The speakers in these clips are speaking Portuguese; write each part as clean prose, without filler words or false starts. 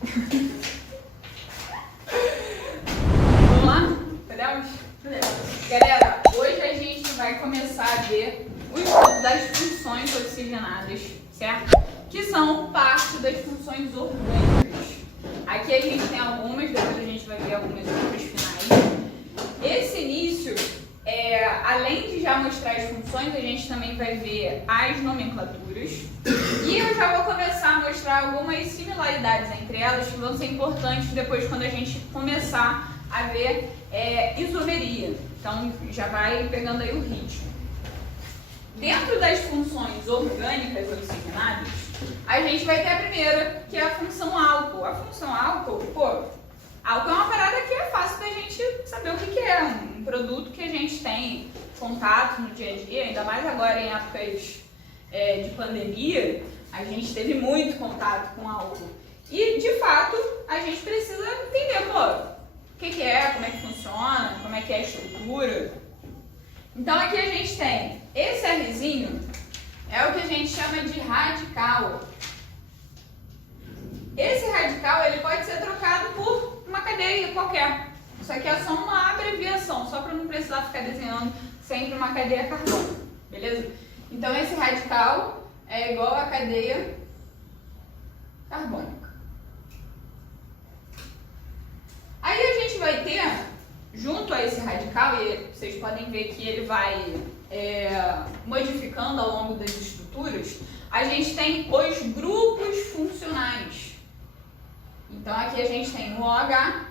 Vamos lá? Podemos? Galera, hoje a gente vai começar a ver o estudo das funções oxigenadas, certo? Que são parte das funções orgânicas. Aqui a gente tem algumas, depois a gente vai ver algumas outras finais. Esse início, além de já mostrar as funções, a gente também vai ver as nomenclaturas. E eu já vou começar a mostrar algumas similaridades entre elas que vão ser importantes depois quando a gente começar a ver isomeria. Então já vai pegando aí o ritmo. Dentro das funções orgânicas oxigenadas, a gente vai ter a primeira, que é a função álcool. A função álcool, álcool é uma parada que é fácil da gente saber o que é. Um produto que a gente tem contato no dia a dia, ainda mais agora em épocas de pandemia, a gente teve muito contato com álcool. E, de fato, a gente precisa entender, o que é, como é que funciona, como é que é a estrutura. Então, aqui a gente tem esse Rzinho, é o que a gente chama de radical. Esse radical ele pode ser trocado por uma cadeia qualquer. Isso aqui é só uma abreviação, só para não precisar ficar desenhando sempre uma cadeia carbônica, beleza? Então esse radical é igual à cadeia carbônica. Aí a gente vai ter, junto a esse radical, e vocês podem ver que ele vai modificando ao longo das estruturas, a gente tem os grupos funcionais. Então aqui a gente tem o OH,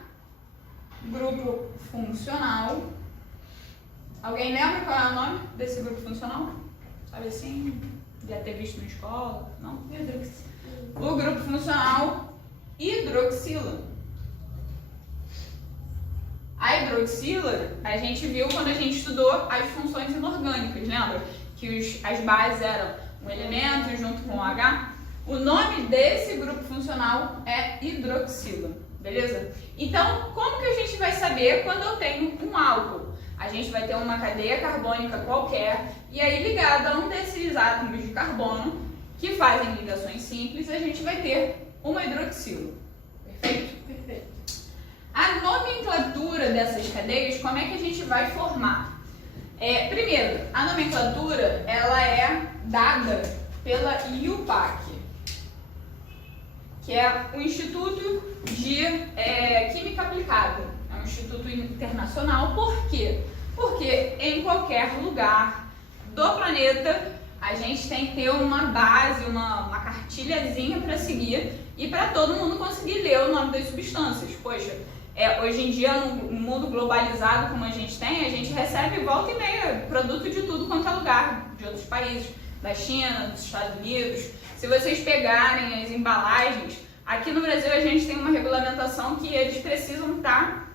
grupo funcional. Alguém lembra qual é o nome desse grupo funcional? Sabe assim? Já ter visto na escola? Não? O grupo funcional hidroxila. A hidroxila a gente viu quando a gente estudou as funções inorgânicas, lembra? Que as bases eram um elemento junto com o H. O nome desse grupo funcional é hidroxila, beleza? Então, como que a gente vai saber quando eu tenho um álcool? A gente vai ter uma cadeia carbônica qualquer e aí ligada a um desses átomos de carbono que fazem ligações simples, a gente vai ter uma hidroxila. Perfeito? Perfeito. A nomenclatura dessas cadeias, como é que a gente vai formar? Primeiro, a nomenclatura ela é dada pela IUPAC, que é o Instituto de Química Aplicada. É um instituto internacional. Por quê? Porque em qualquer lugar do planeta a gente tem que ter uma base, uma cartilhazinha para seguir e para todo mundo conseguir ler o nome das substâncias. Poxa, hoje em dia, no mundo globalizado como a gente tem, a gente recebe volta e meia produto de tudo quanto é lugar, de outros países, da China, dos Estados Unidos. Se vocês pegarem as embalagens, aqui no Brasil a gente tem uma regulamentação que eles precisam estar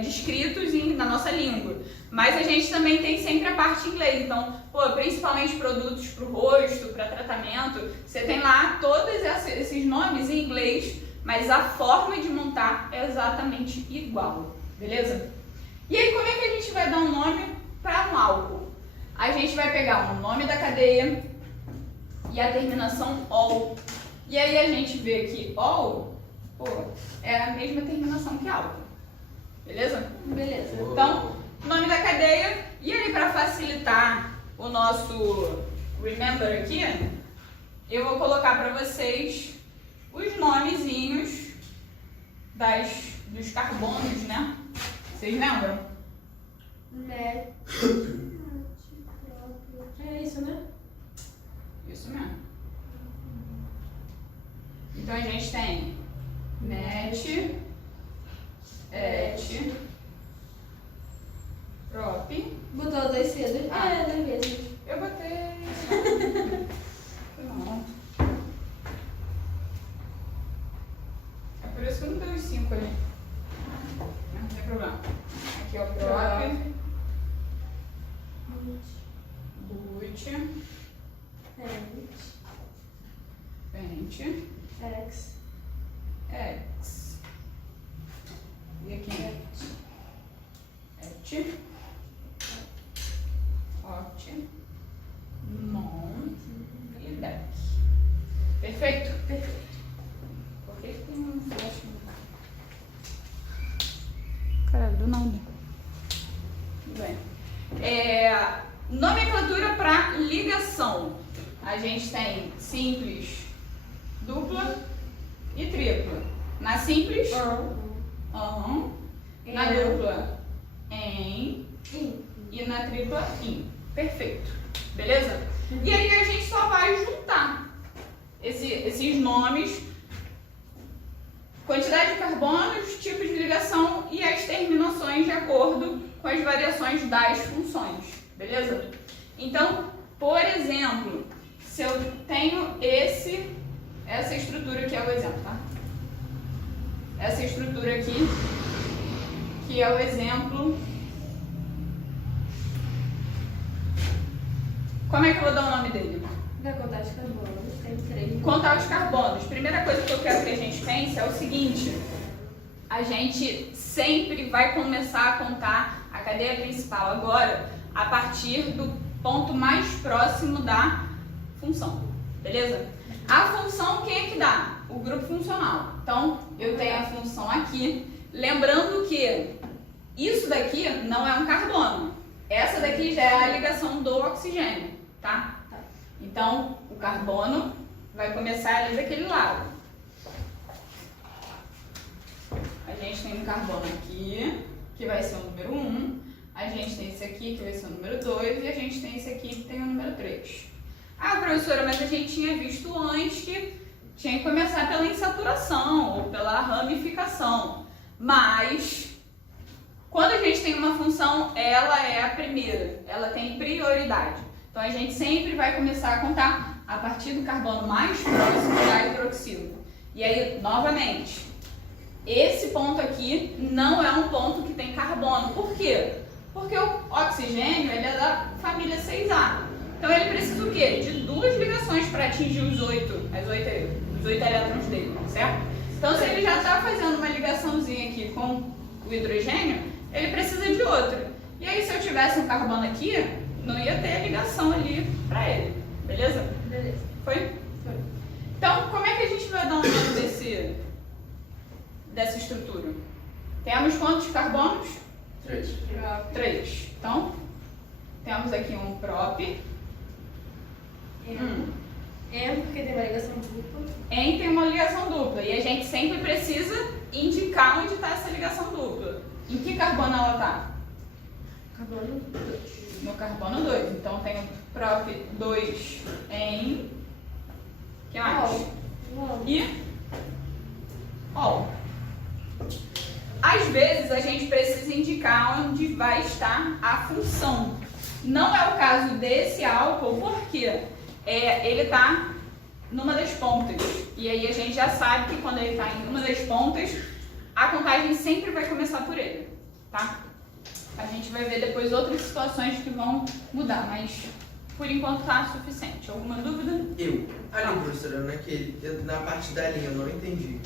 descritos na nossa língua. Mas a gente também tem sempre a parte em inglês. Então, principalmente produtos para o rosto, para tratamento, você tem lá todos esses nomes em inglês, mas a forma de montar é exatamente igual, beleza? E aí, como é que a gente vai dar um nome para um álcool? A gente vai pegar o nome da cadeia e a terminação ol. E aí a gente vê que ol, é a mesma terminação que álcool. Beleza? Beleza. Então, nome da cadeia. E aí, para facilitar o nosso remember aqui, eu vou colocar para vocês os nomezinhos dos carbonos, né? Vocês lembram? É isso, né? Isso mesmo. Então a gente tem net, et, prop. Botou 2 cedo? É, 2 vezes. Eu botei. Não. É por isso que eu não dei os 5 ali. Não tem problema. Aqui é o prop. Boot. Pente. X. X. E aqui? Et. Ot. Non. E deck. Perfeito? Perfeito. Por que tem um quero não. Tudo bem. Nomenclatura para ligação. A gente tem simples, dupla e tripla. Na simples, na dupla, em, e na tripla, in. Perfeito. Beleza? E aí a gente só vai juntar esses nomes, quantidade de carbonos, tipos de ligação e as terminações de acordo com as variações das funções. Beleza? Então, por exemplo, se eu tenho essa estrutura aqui é o exemplo, tá? Essa estrutura aqui, que é o exemplo. Como é que eu vou dar o nome dele? Vai contar os carbonos, tem 3. Contar os carbonos. Primeira coisa que eu quero que a gente pense é o seguinte: a gente sempre vai começar a contar a cadeia principal agora a partir do ponto mais próximo da função, beleza? A função quem é que dá? O grupo funcional. Então, eu tenho a função aqui, lembrando que isso daqui não é um carbono. Essa daqui já é a ligação do oxigênio, tá? Então, o carbono vai começar ali daquele lado. A gente tem um carbono aqui, que vai ser o número 1. A gente tem esse aqui, que vai ser o número 2. E a gente tem esse aqui, que tem o número 3. Ah, professora, mas a gente tinha visto antes que tinha que começar pela insaturação ou pela ramificação. Mas, quando a gente tem uma função, ela é a primeira. Ela tem prioridade. Então, a gente sempre vai começar a contar a partir do carbono mais próximo da hidroxilo. E aí, novamente, esse ponto aqui não é um ponto que tem carbono. Por quê? Porque o oxigênio ele é da família 6A. Então, ele precisa o quê? De 2 ligações para atingir os 8 elétrons dele, certo? Então, se ele já está fazendo uma ligaçãozinha aqui com o hidrogênio, ele precisa de outra. E aí, se eu tivesse um carbono aqui, não ia ter ligação ali para ele. Beleza? Beleza. Foi? Foi. Então, como é que a gente vai dar um nome dessa estrutura? Temos quantos carbonos? 3. 3. Então, temos aqui um prop. Porque tem uma ligação dupla. Em tem uma ligação dupla. E a gente sempre precisa indicar onde está essa ligação dupla. Em que carbono ela está? Carbono 2. No carbono 2. Então, tem o prop 2 em... O que mais? E ol. Às vezes a gente precisa indicar onde vai estar a função. Não é o caso desse álcool, porque ele está numa das pontas. E aí a gente já sabe que quando ele está em uma das pontas, a contagem sempre vai começar por ele, tá? A gente vai ver depois outras situações que vão mudar, mas por enquanto está suficiente. Alguma dúvida? Ali, professora, na parte da linha, eu não entendi.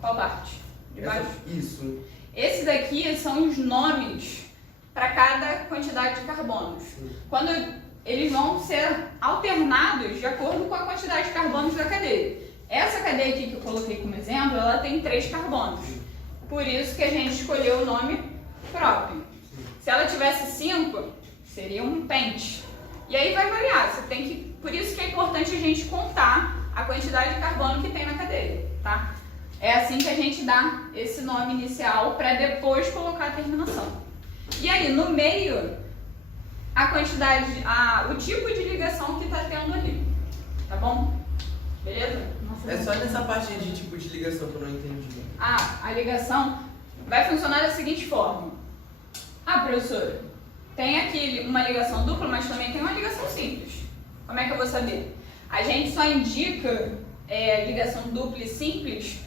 Qual parte? De baixo? Isso. Esses aqui são os nomes para cada quantidade de carbonos. Quando eles vão ser alternados de acordo com a quantidade de carbonos da cadeia. Essa cadeia aqui que eu coloquei como exemplo, ela tem 3 carbonos. Por isso que a gente escolheu o nome próprio. Se ela tivesse 5, seria um pente. E aí vai variar. Por isso que é importante a gente contar a quantidade de carbono que tem na cadeia, tá? É assim que a gente dá esse nome inicial para depois colocar a terminação. E aí, no meio, a quantidade, o tipo de ligação que está tendo ali. Tá bom? Beleza? É só nessa parte de tipo de ligação que eu não entendi. A ligação vai funcionar da seguinte forma. Professora, tem aqui uma ligação dupla, mas também tem uma ligação simples. Como é que eu vou saber? A gente só indica ligação dupla e simples,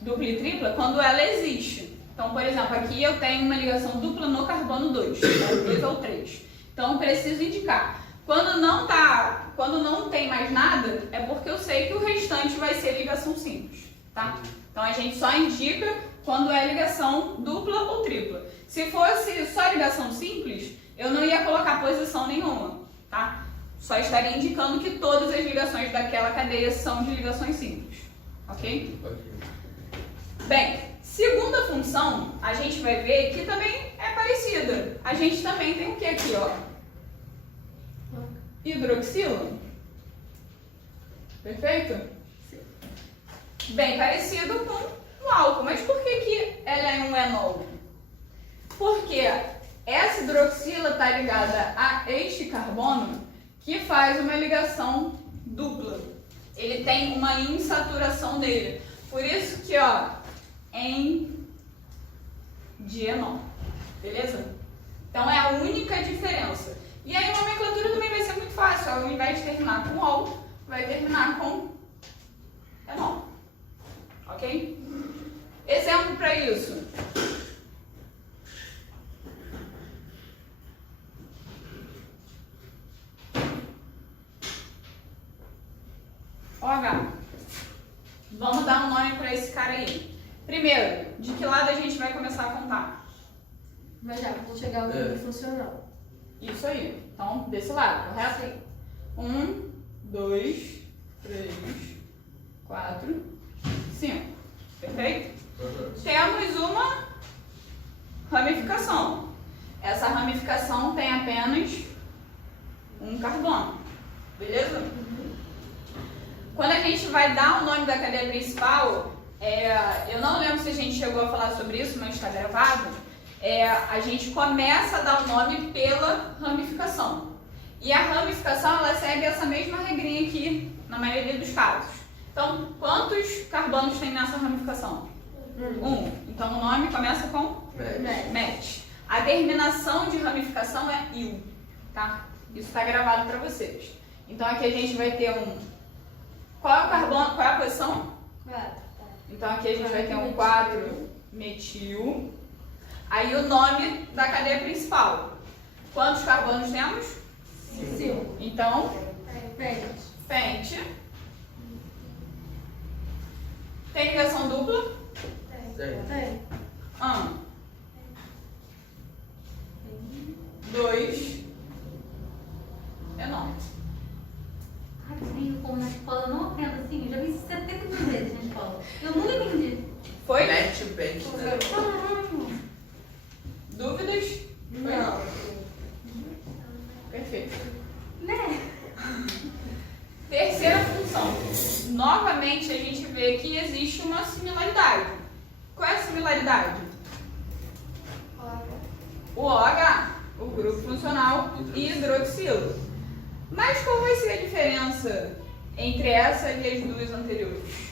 dupla e tripla, quando ela existe. Então, por exemplo, aqui eu tenho uma ligação dupla no carbono 2, 2 ou 3. Então, eu preciso indicar. Quando não tem mais nada, é porque eu sei que o restante vai ser ligação simples, tá? Então, a gente só indica quando é ligação dupla ou tripla. Se fosse só ligação simples, eu não ia colocar posição nenhuma, tá? Só estaria indicando que todas as ligações daquela cadeia são de ligações simples, ok? Ok. Bem, Segunda função, a gente vai ver que também é parecida. A gente também tem o que aqui, ó? Hidroxilo. Perfeito? Bem parecido com o álcool. Mas por que ela é um enol? Porque essa hidroxila está ligada a este carbono que faz uma ligação dupla. Ele tem uma insaturação nele. Por isso que, ó, endienol. Beleza? Então é a única diferença. E aí a nomenclatura também vai ser muito fácil. Ao invés de terminar com ol, vai terminar com enol. Ok? Exemplo para isso. OH. Vamos dar um nome para esse cara aí. Primeiro, de que lado a gente vai começar a contar? Mas já, vou chegar ao grupo funcional. Isso aí. Então, desse lado, correto? 1, 2, 3, 4, 5. Perfeito? Temos uma ramificação. Essa ramificação tem apenas um carbono. Beleza? Quando a gente vai dar o nome da cadeia principal, eu não lembro se a gente chegou a falar sobre isso, mas está gravado. A gente começa a dar o nome pela ramificação. E a ramificação, ela segue essa mesma regrinha aqui, na maioria dos casos. Então, quantos carbonos tem nessa ramificação? 1. Então, o nome começa com met. A terminação de ramificação é il, tá? Isso está gravado para vocês. Então, aqui a gente vai ter um... Qual é o carbono? Qual é a posição? 4. Então, aqui a gente vai ter um 4-metil. Aí, o nome da cadeia principal. Quantos carbonos temos? 5. Então, Pente. Tem ligação dupla? Tem. 2. Enol. Ai, sim, como na escola eu não aprendo assim, eu já vi isso 70 mil vezes na escola. Eu nunca entendi. Foi? Mete o pente, né? Caralho. Dúvidas? Não. Perfeito. Né? Terceira função. Novamente, a gente vê que existe uma similaridade. Qual é a similaridade? O OH, o grupo funcional hidroxilo. Mas qual vai ser a diferença entre essa e as duas anteriores?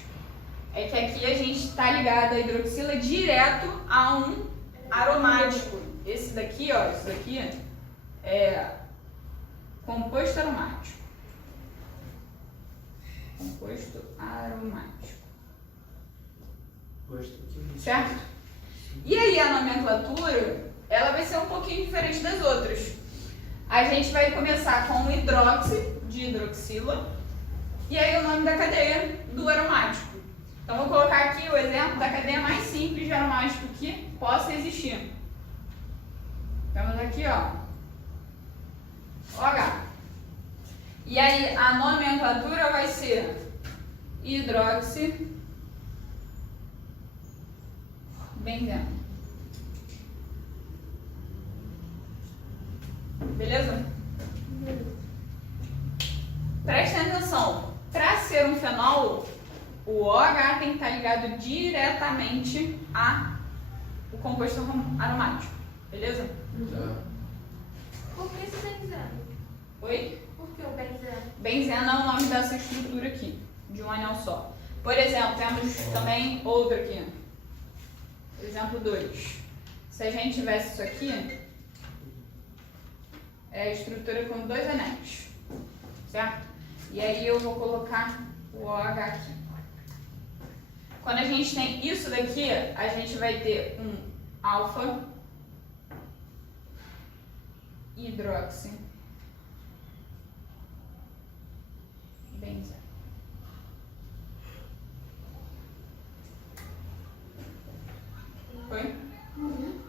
É que aqui a gente está ligado a hidroxila direto a um aromático. Esse daqui, ó, isso daqui é composto aromático. Composto aromático. Certo? E aí a nomenclatura, ela vai ser um pouquinho diferente das outras. A gente vai começar com o hidróxido de hidroxila e aí o nome da cadeia do aromático. Então vou colocar aqui o exemplo da cadeia mais simples de aromático que possa existir. Temos aqui, ó, OH. E aí a nomenclatura vai ser hidroxibenzeno. Beleza? Prestem atenção. Para ser um fenol, o OH tem que estar ligado diretamente ao composto aromático. Beleza? Por que esse benzeno? Oi? Por que o benzeno? Benzeno é o nome dessa estrutura aqui, de um anel só. Por exemplo, temos também outro aqui. Exemplo 2. Se a gente tivesse isso aqui, é a estrutura com 2 anéis, certo? E aí eu vou colocar o OH aqui. Quando a gente tem isso daqui, a gente vai ter um alfa hidroxi benzeno. Foi?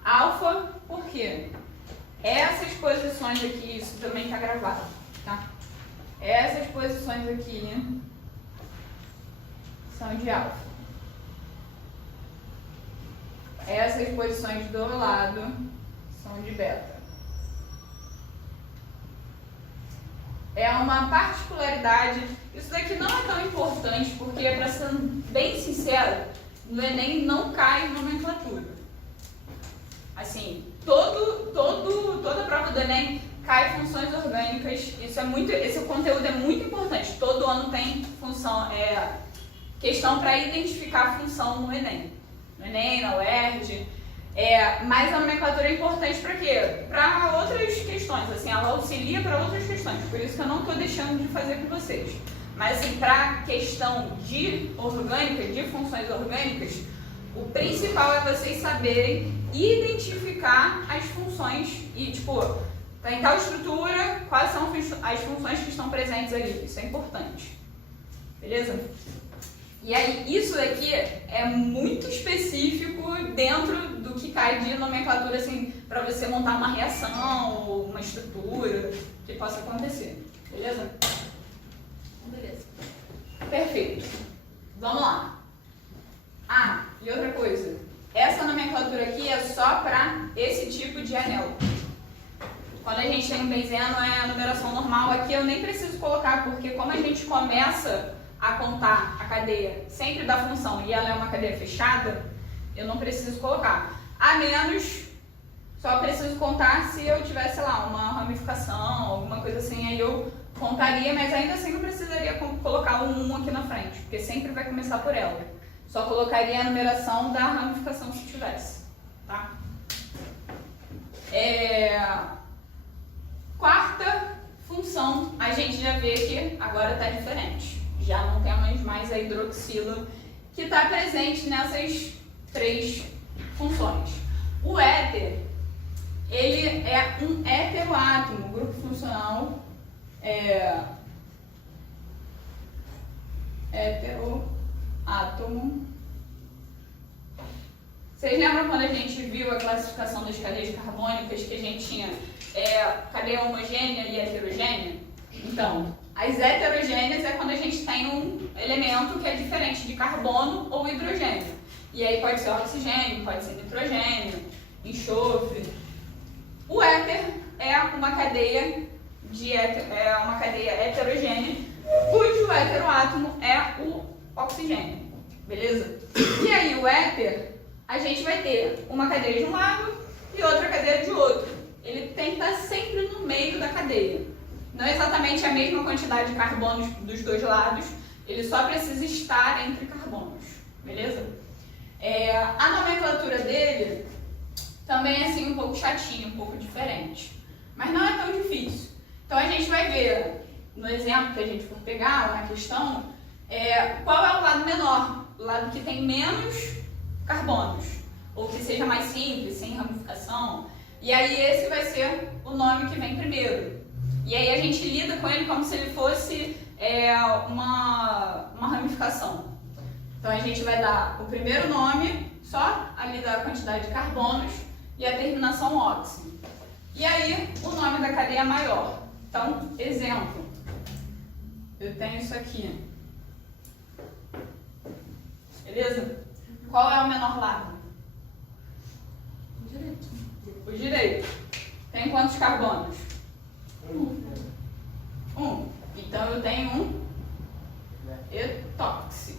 Alfa, por quê? Essas posições aqui, isso também está gravado, tá? Essas posições aqui são de alfa. essas posições do lado são de beta. É uma particularidade, isso daqui não é tão importante, porque, para ser bem sincero, no Enem não cai nomenclatura. Assim, toda prova do Enem cai funções orgânicas, esse conteúdo é muito importante, todo ano tem função, questão para identificar a função no Enem, na UERJ, mas a nomenclatura é importante para quê? Para outras questões, assim, ela auxilia para outras questões, por isso que eu não estou deixando de fazer com vocês. Mas assim, para questão de orgânica, de funções orgânicas, o principal é vocês saberem identificar as funções e, tipo, tá em tal estrutura, quais são as funções que estão presentes ali. Isso é importante. Beleza? E aí, isso daqui é muito específico dentro do que cai de nomenclatura, assim, para você montar uma reação ou uma estrutura que possa acontecer. Beleza? Beleza. Perfeito. Vamos lá. Ah, e outra coisa. Essa nomenclatura aqui é só para esse tipo de anel. Quando a gente tem um benzeno, é a numeração normal. Aqui eu nem preciso colocar, porque como a gente começa a contar a cadeia sempre da função e ela é uma cadeia fechada, eu não preciso colocar. A menos, só preciso contar se eu tivesse, sei lá, uma ramificação, alguma coisa assim, aí eu contaria, mas ainda assim não precisaria colocar um 1 aqui na frente, porque sempre vai começar por ela. Só colocaria a numeração da ramificação se tivesse, tá? Quarta função, a gente já vê que agora está diferente. Já não temos mais a hidroxila que está presente nessas 3 funções. O éter, ele é um heteroátomo, grupo funcional heteroátomo. Vocês lembram quando a gente viu a classificação das cadeias carbônicas, que a gente tinha cadeia homogênea e heterogênea? Então, as heterogêneas é quando a gente tem um elemento que é diferente de carbono ou hidrogênio. E aí pode ser oxigênio, pode ser nitrogênio, enxofre. O éter é uma cadeia heterogênea, cujo heteroátomo é o oxigênio. Beleza? E aí o éter, a gente vai ter uma cadeia de um lado e outra cadeia de outro. Ele tem que estar sempre no meio da cadeia. Não é exatamente a mesma quantidade de carbonos dos dois lados, ele só precisa estar entre carbonos, beleza? A nomenclatura dele também é assim um pouco chatinha, um pouco diferente, mas não é tão difícil. Então a gente vai ver, no exemplo que a gente for pegar na questão, qual é o lado menor, o lado que tem menos carbonos, ou que seja mais simples, sem ramificação, e aí esse vai ser o nome que vem primeiro. E aí a gente lida com ele como se ele fosse uma ramificação. Então a gente vai dar o primeiro nome, só ali da quantidade de carbonos, e a terminação oxi. E aí o nome da cadeia maior. Então, exemplo, eu tenho isso aqui. Beleza? Qual é o menor lado? O direito. O direito. Tem quantos carbonos? 1. Então eu tenho um etóxi.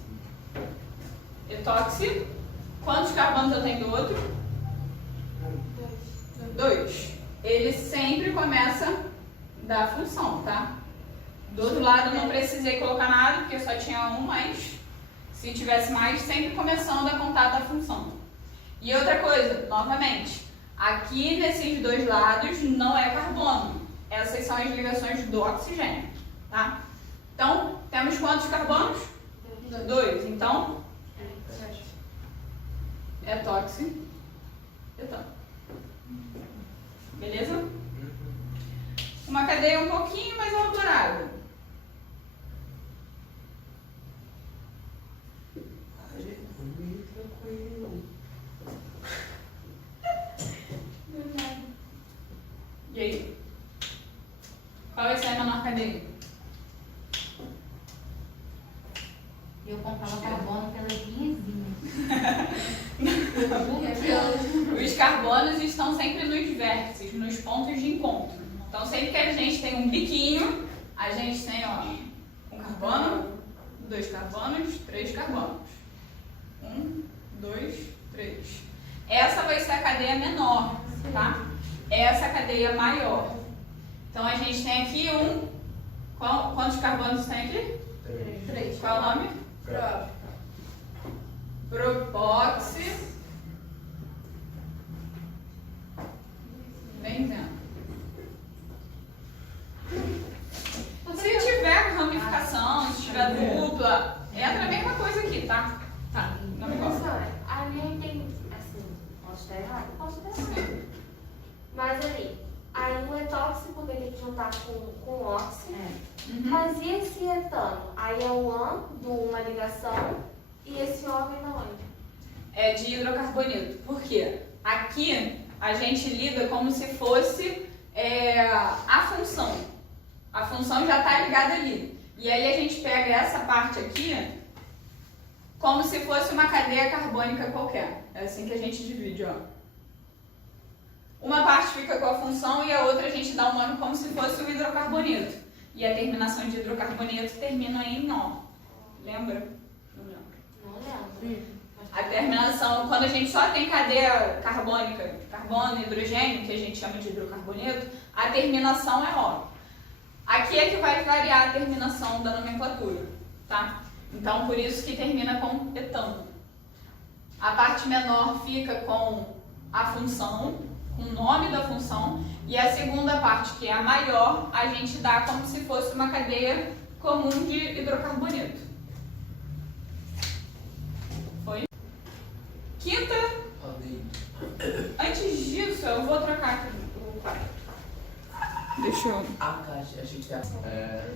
Etóxi. Quantos carbonos eu tenho do outro? 2. Ele sempre começa da função, tá? Do outro lado eu não precisei colocar nada, porque só tinha um, mas se tivesse mais, sempre começando a contar da função. E outra coisa, novamente, aqui nesses dois lados não é carbono. Essas são as ligações do oxigênio, tá? Então, temos quantos carbonos? 2. Então, etóxi, etano. Beleza? Uma cadeia um pouquinho mais elaborada. E aí? Qual vai ser a menor cadeia? Eu contava carbono pelas linhazinhas. sempre que a gente tem um biquinho, a gente tem, ó, um carbono, 2 carbonos, 3 carbonos. 1, 2, 3. Essa vai ser a cadeia menor, tá? Essa é a cadeia maior. Então a gente tem aqui quantos carbonos tem aqui? 3. Qual é o nome? Propóxi. Benzeno. Se tiver ramificação, se tiver dupla, entra a mesma coisa aqui, tá? Tá, não me gosta. Professora, ali eu entendi, assim, posso estar errado? Posso estar errado. Mas ali, aí o etóxico porque tem que juntar com o óxido. Uhum. Mas e esse etano? Aí é o AN, de uma ligação, e esse O vem da onde? É de hidrocarboneto. Por quê? Aqui a gente lida como se fosse a função. A função já está ligada ali. E aí a gente pega essa parte aqui como se fosse uma cadeia carbônica qualquer. É assim que a gente divide, ó. Uma parte fica com a função e a outra a gente dá um nome como se fosse o hidrocarboneto. E a terminação de hidrocarboneto termina em O. Lembra? Não lembro. Não lembro. A terminação, quando a gente só tem cadeia carbônica, carbono e hidrogênio, que a gente chama de hidrocarboneto, a terminação é O. Aqui é que vai variar a terminação da nomenclatura, tá? Então, por isso que termina com etano. A parte menor fica com a função, com o nome da função, e a segunda parte, que é a maior, a gente dá como se fosse uma cadeia comum de hidrocarboneto. Foi? Quinta. Antes disso, eu vou trocar aqui o quadro. Deixa eu... A caixa, achei que era.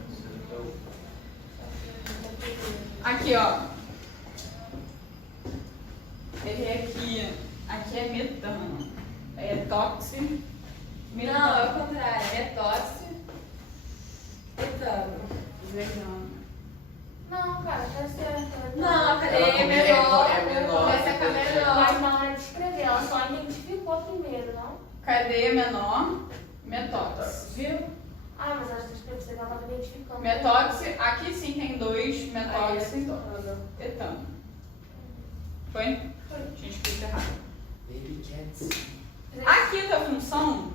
Aqui, ó. Ele é aqui é metano. É tóxico. Não, é o contrário. É tóxico. Etano. Vegano. Não, cara, tá certo. Não, a cadeia é menor. Essa é a menor. Mas na hora de escrever, ela só identificou primeiro, não? Cadeia menor, metóxi. Viu? Ah, mas acho que você já estava identificando. Metóxi, aqui sim tem 2 metóxi, etano. Foi? Tinha escrito errado. Baby cats. A quinta função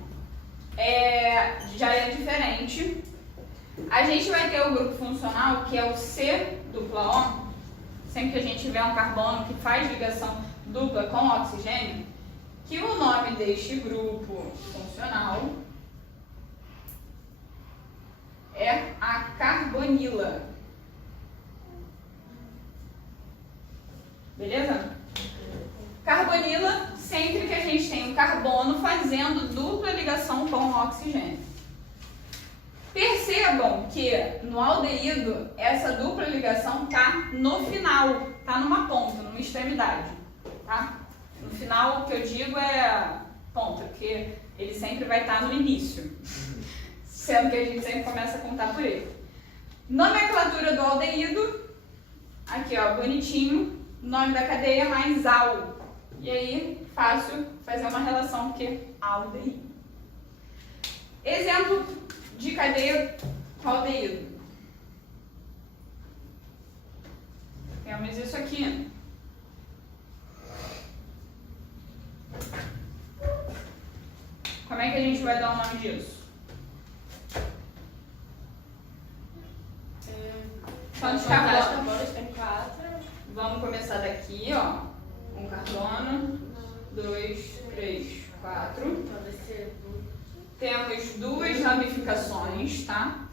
já é diferente. A gente vai ter o grupo funcional, que é o C dupla O. Sempre que a gente tiver um carbono que faz ligação dupla com oxigênio, que o nome deste grupo funcional é a carbonila. Beleza? Carbonila, sempre que a gente tem um carbono fazendo dupla ligação com o oxigênio. Percebam que no aldeído essa dupla ligação está no final, está numa ponta, numa extremidade, tá? No final, o que eu digo é ponta, porque ele sempre vai estar no início, sendo que a gente sempre começa a contar por ele. Nomenclatura do aldeído, aqui ó, bonitinho, nome da cadeia mais al. E aí, fácil fazer uma relação, porque aldeído. Exemplo de cadeia com aldeído. Temos isso aqui. Como é que a gente vai dar o nome disso? Quantos carbonos? Tem 4. Vamos começar daqui, ó. Um carbono, 2, 3, 4. Pode ser. Temos 2 ramificações, tá?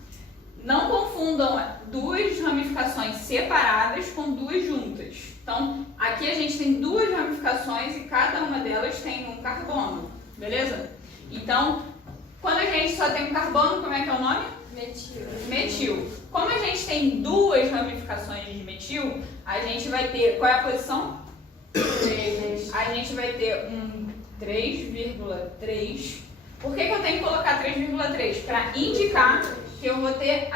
Não confundam 2 ramificações separadas com 2 juntas. Então, aqui a gente tem 2 ramificações e cada uma delas tem um carbono, beleza? Então, quando a gente só tem um carbono, como é que é o nome? Metil. Metil. Como a gente tem 2 ramificações de metil, a gente vai ter, qual é a posição? 3. A gente vai ter um 3,3. Por que eu tenho que colocar 3,3? Para indicar que eu vou ter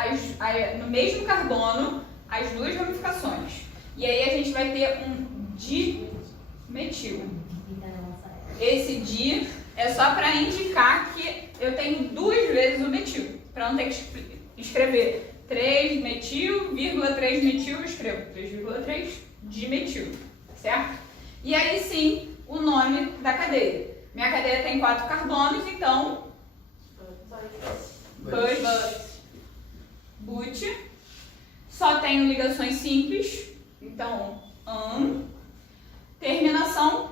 no mesmo carbono as 2 ramificações. E aí a gente vai ter um dimetil. Esse di é só para indicar que eu tenho 2 vezes o metil. Para não ter que escrever 3-metil, vírgula 3-metil, eu escrevo 3,3 dimetil, certo? E aí sim, o nome da cadeia. Minha cadeia tem 4 carbonos, então but. Só tenho ligações simples, então terminação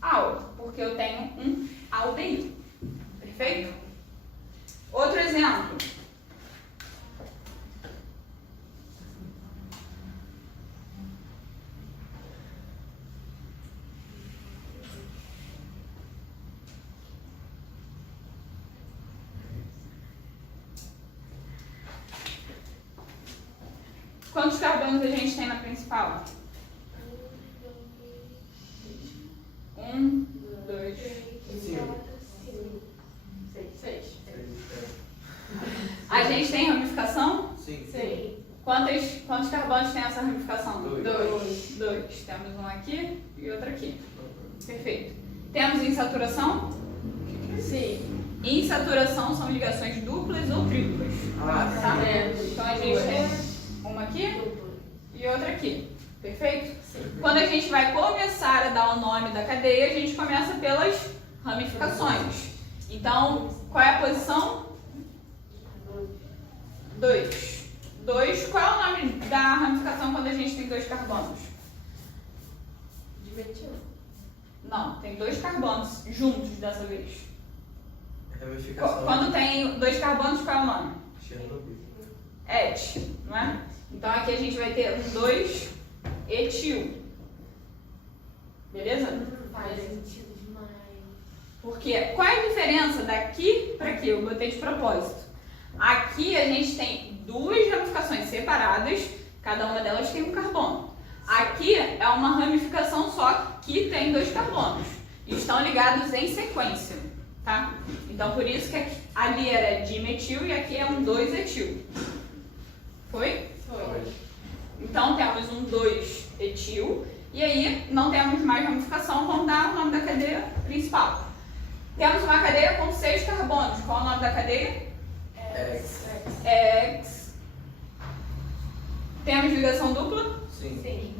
al, porque eu tenho um aldeído. Perfeito? Outro exemplo. Quantos carbonos a gente tem na principal? 1, 2, 6. A gente tem ramificação? Sim. Quantos carbonos tem essa ramificação? 2. 2. Temos um aqui e outro aqui. Perfeito. Temos insaturação? Sim. Insaturação são ligações duplas ou triplas. Tá? Então a gente tem uma aqui e outra aqui. Perfeito? Quando a gente vai começar a dar o nome da cadeia, a gente começa pelas ramificações. Então, qual é a posição? 2. 2. Qual é o nome da ramificação quando a gente tem 2 carbonos? Dimetil. Não, tem 2 carbonos juntos dessa vez. Ramificação. Quando tem 2 carbonos, qual é o nome? Chernobyl. Et, não é? Então aqui a gente vai ter 2 etil. Beleza? Faz sentido demais. Porque qual é a diferença daqui para aqui? Eu botei de propósito. Aqui a gente tem 2 ramificações separadas, cada uma delas tem um carbono. Aqui é uma ramificação só que tem 2 carbonos. E estão ligados em sequência, tá? Então por isso que aqui, ali era dimetil e aqui é um 2-etil. Foi? Foi. Então temos um 2-etil e aí não temos mais ramificação, vamos dar o nome da cadeia principal. Temos uma cadeia com 6 carbonos. Qual é o nome da cadeia? X. Temos ligação dupla? Sim.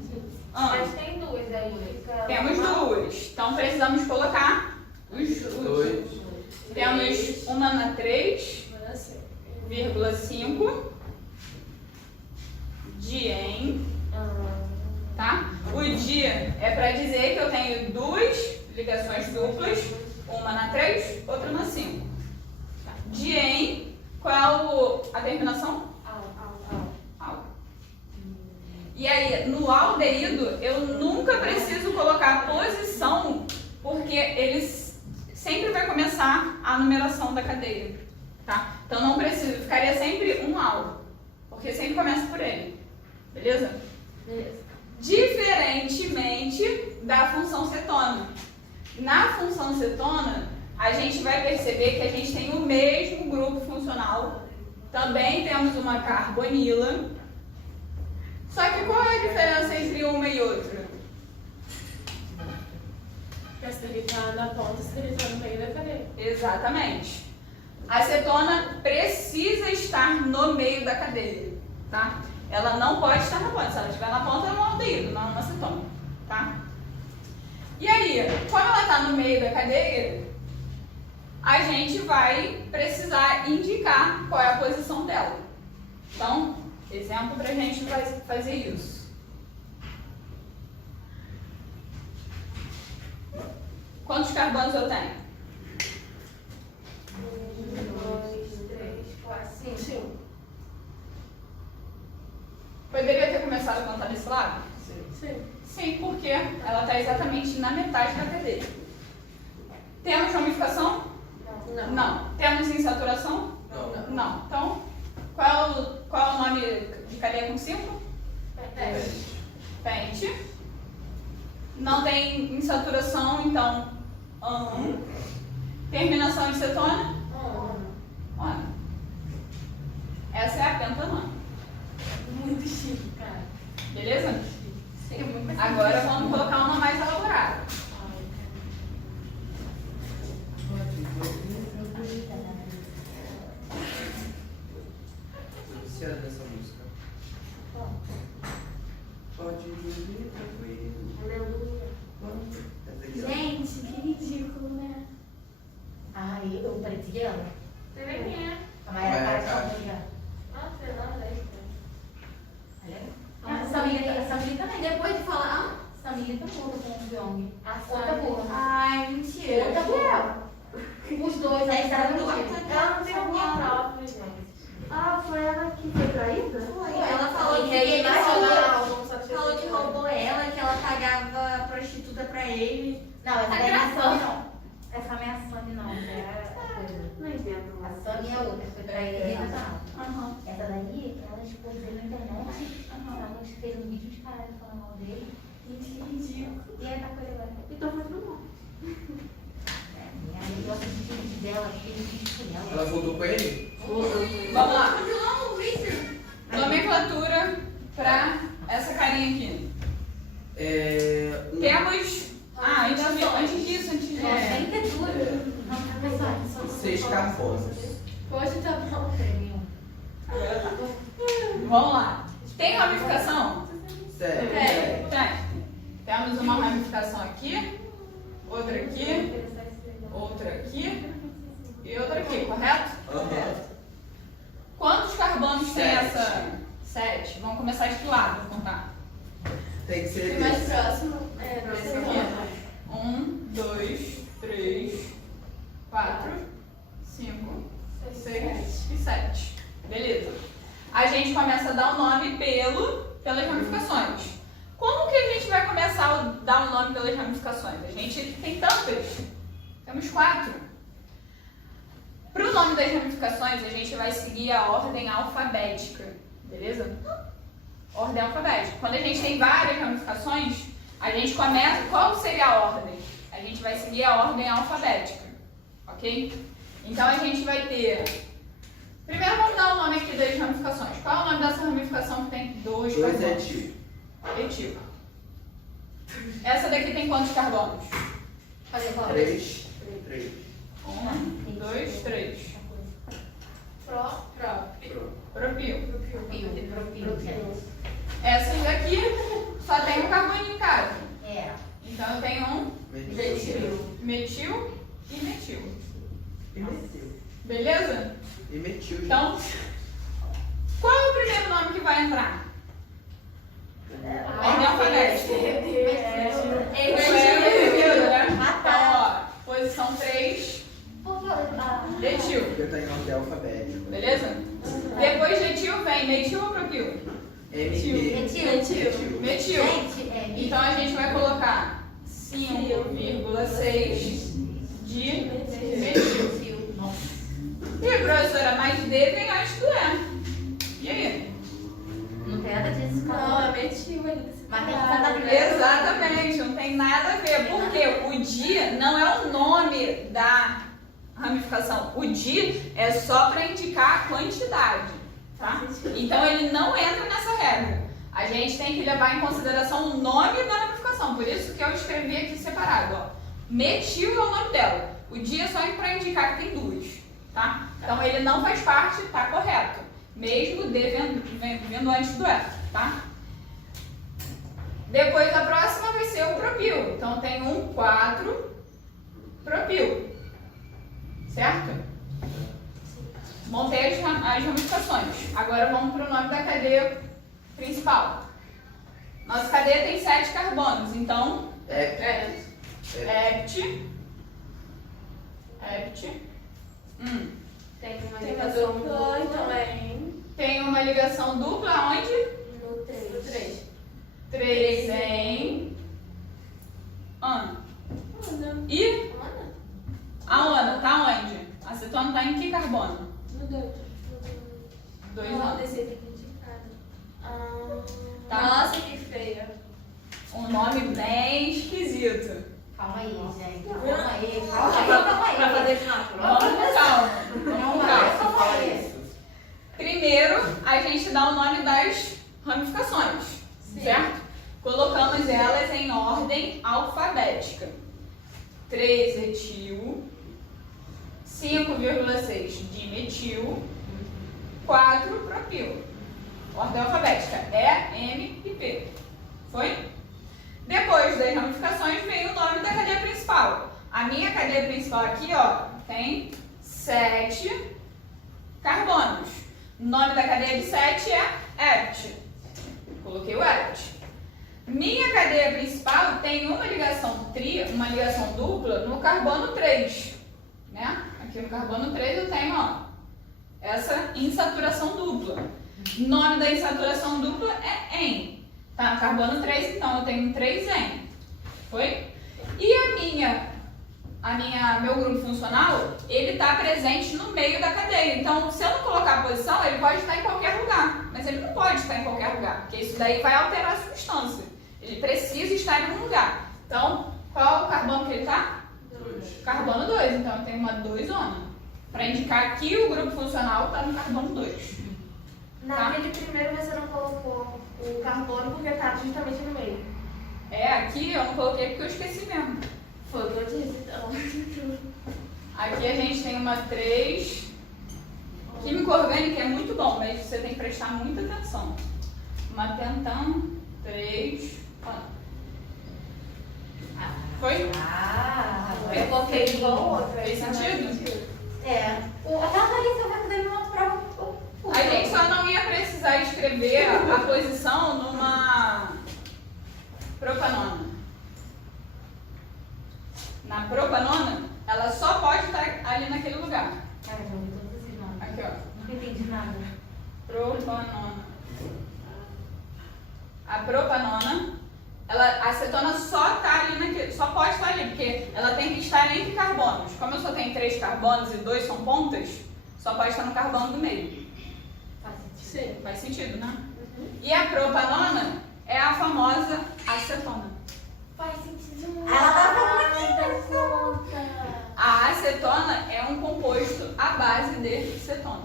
Mas tem 2 aí. Temos 2. Então precisamos colocar os 2. Temos uma na 3,5 dien, tá? O dia é para dizer que eu tenho 2 ligações duplas, uma na 3, outra na 5. Dien, qual é a terminação? Al. E aí, no aldeído, eu nunca preciso colocar a posição, porque eles sempre vai começar a numeração da cadeia, tá? Então não preciso, ficaria sempre um al, porque sempre começa por ele, beleza? Diferentemente da função cetona. Na função cetona, a gente vai perceber que a gente tem o mesmo grupo funcional, também temos uma carbonila, só que qual é a diferença entre uma e outra? Se ele tá na ponta, se ele tá no meio da cadeia. Exatamente. A cetona precisa estar no meio da cadeia, tá? Ela não pode estar na ponta. Se ela estiver na ponta, é um aldeído, não uma cetona, tá? E aí, quando ela está no meio da cadeia, a gente vai precisar indicar qual é a posição dela. Então, exemplo para a gente fazer isso. Quantos carbonos eu tenho? 1, 2, 3, 4, 5. Poderia ter começado a contar desse lado? Sim. Sim, porque ela está exatamente na metade da cadeia. Temos ramificação? Não. Temos insaturação? Não. Então, qual é o nome de cadeia com 5? Pente. Não tem insaturação, então terminação de cetona? On. Essa é a pentanona. Muito chique, cara. Beleza? Sim, é muito mais Agora vamos colocar uma mais elaborada. depois de falar, Samir tá puta com o Pyong. A Outra Sami. burra. Ai, mentira. Outra burra. Os dois aí estavam mentindo. Ela não tem amor próprio, gente. Ah, foi ela que foi traída? Ela falou que ele falou que roubou ela, que ela pagava prostituta pra ele. Não, essa daí não é Sami, não. Essa não é a Sami, não. É a coisa. Não entendo. A Sami é outra, foi pra ele internacional. Essa daí, ela expôs ele na internet. Ela fez um vídeo de caralho falando mal dele. Que ridículo. E aí tá com ele agora. Então foi pro bom. E aí eu gosto de vídeo dela, aquele vídeo com ela. Ela voltou com ele? Vamos lá. Nomenclatura pra essa carinha aqui. Temos. Antes disso. Bem que é duro. Não, pessoal. 6 carbonos. Hoje tá bom. Vamos lá. Tem ramificação? Sério? Tem. Temos uma ramificação aqui, outra aqui, outra aqui e outra aqui, correto? Aham. Quantos carbonos tem 7. essa? 7. Vamos começar de que lado? Vou contar. Tem que ser E mais desse. próximo. Esse aqui. 1, 2, 3, 4, 5, 6 e 7. Beleza. A gente começa a dar o nome pelas ramificações. Como que a gente vai começar a dar o nome pelas ramificações? A gente tem tantas. Temos 4. Para o nome das ramificações, a gente vai seguir a ordem alfabética. Beleza? Ordem alfabética. Quando a gente tem várias ramificações, a gente começa... Qual seria a ordem? A gente vai seguir a ordem alfabética. Ok? Então a gente vai ter... Primeiro vamos dar o nome aqui das ramificações. Qual é o nome dessa ramificação que tem 2 2 carbonos? etil. Etil. Essa daqui tem quantos carbonos? Fazer qual? 3. 3. 1, 2, 3. Propil. Essas daqui só tem um carboninho em cada. É. Então eu tenho um Metil. metil e metil. E metil. Beleza? E metil. Então, qual é o primeiro nome que vai entrar? Ordem alfabética. Foi o primeiro, né? Então, ó, posição 3, etil. Porque tá em ordem alfabética. Beleza? Depois de etil vem metil ou propil? Metil. Metil. Gente, Então a gente vai colocar 5,6 de metil. E professora, mas D vem antes do E. E aí? não tem nada disso. Não, é metil ali desse Mas tem que cara. cantar primeiro. Exatamente, não tem nada a ver. Porque o dia não é o nome da ramificação. O dia é só para indicar a quantidade, tá? Então ele não entra nessa regra. A gente tem que levar em consideração o nome da ramificação. Por isso que eu escrevi aqui separado, ó. Metil é o nome dela. O dia é só para indicar que tem 2, tá? Então ele não faz parte, tá correto. Mesmo D vindo antes do E, tá? Depois a próxima vai ser o propil. Então tem 4 propil. Certo? Montei as ramificações. Agora vamos para o nome da cadeia principal. Nossa cadeia tem 7 carbonos. Então, ept. Tem uma ligação dupla também. Tem uma ligação dupla onde? No 3. 3 em Ana. E a Ana tá onde? A cetona tá em que carbono? No 2. 2 Não, anos. descer tem que indicar. Tá. Nossa, que feia. Um nome bem esquisito. Calma aí, gente. Não. Calma aí. Pra fazer rápido. Vamos com calma. Vamos com calma. Calma aí. Primeiro, a gente dá o nome das ramificações, certo? Colocamos elas em ordem alfabética. 3 etil, 5,6 dimetil, 4 propil. Ordem alfabética E, M e P. Foi? Depois das ramificações vem o nome da cadeia principal. A minha cadeia principal aqui, ó, tem 7 carbonos. O nome da cadeia de 7 é ept. Coloquei o ept. Minha cadeia principal tem uma ligação dupla no carbono 3, né? Aqui no carbono 3 eu tenho, ó, essa insaturação dupla. O nome da insaturação dupla é EN. Tá no carbono 3, então eu tenho 3N. Foi? E meu grupo funcional, ele está presente no meio da cadeia. Então, se eu não colocar a posição, ele pode estar em qualquer lugar. Mas ele não pode estar em qualquer lugar, porque isso daí vai alterar a substância. Ele precisa estar em um lugar. Então, qual é o carbono que ele está? 2. Carbono 2. Então, eu tenho uma 2-ona. Para indicar que o grupo funcional está no carbono 2. Naquele primeiro você não colocou o carbono porque está justamente no meio. Aqui eu não coloquei porque eu esqueci mesmo. Foi o que eu disse, então. Aqui a gente tem uma 3. Química orgânica é muito bom, mas você tem que prestar muita atenção. Uma pentão, 3. Foi? Eu coloquei igual outra. Fez sentido? Aquela Larissa vai fazer uma prova. A gente só não ia precisar escrever a posição numa propanona. Na propanona, ela só pode estar ali naquele lugar. Cara, já ouvi todos esses nomes. Aqui, ó. Não entendi nada. Propanona. A propanona, a acetona só tá ali naquele, só pode estar ali, porque ela tem que estar entre carbonos. Como eu só tenho 3 carbonos e 2 são pontas, só pode estar no carbono do meio. Faz sentido. Sim, faz sentido, né? E a propanona é a famosa acetona. Faz sentido. Ela tá falando aqui, A acetona é um composto à base de cetona.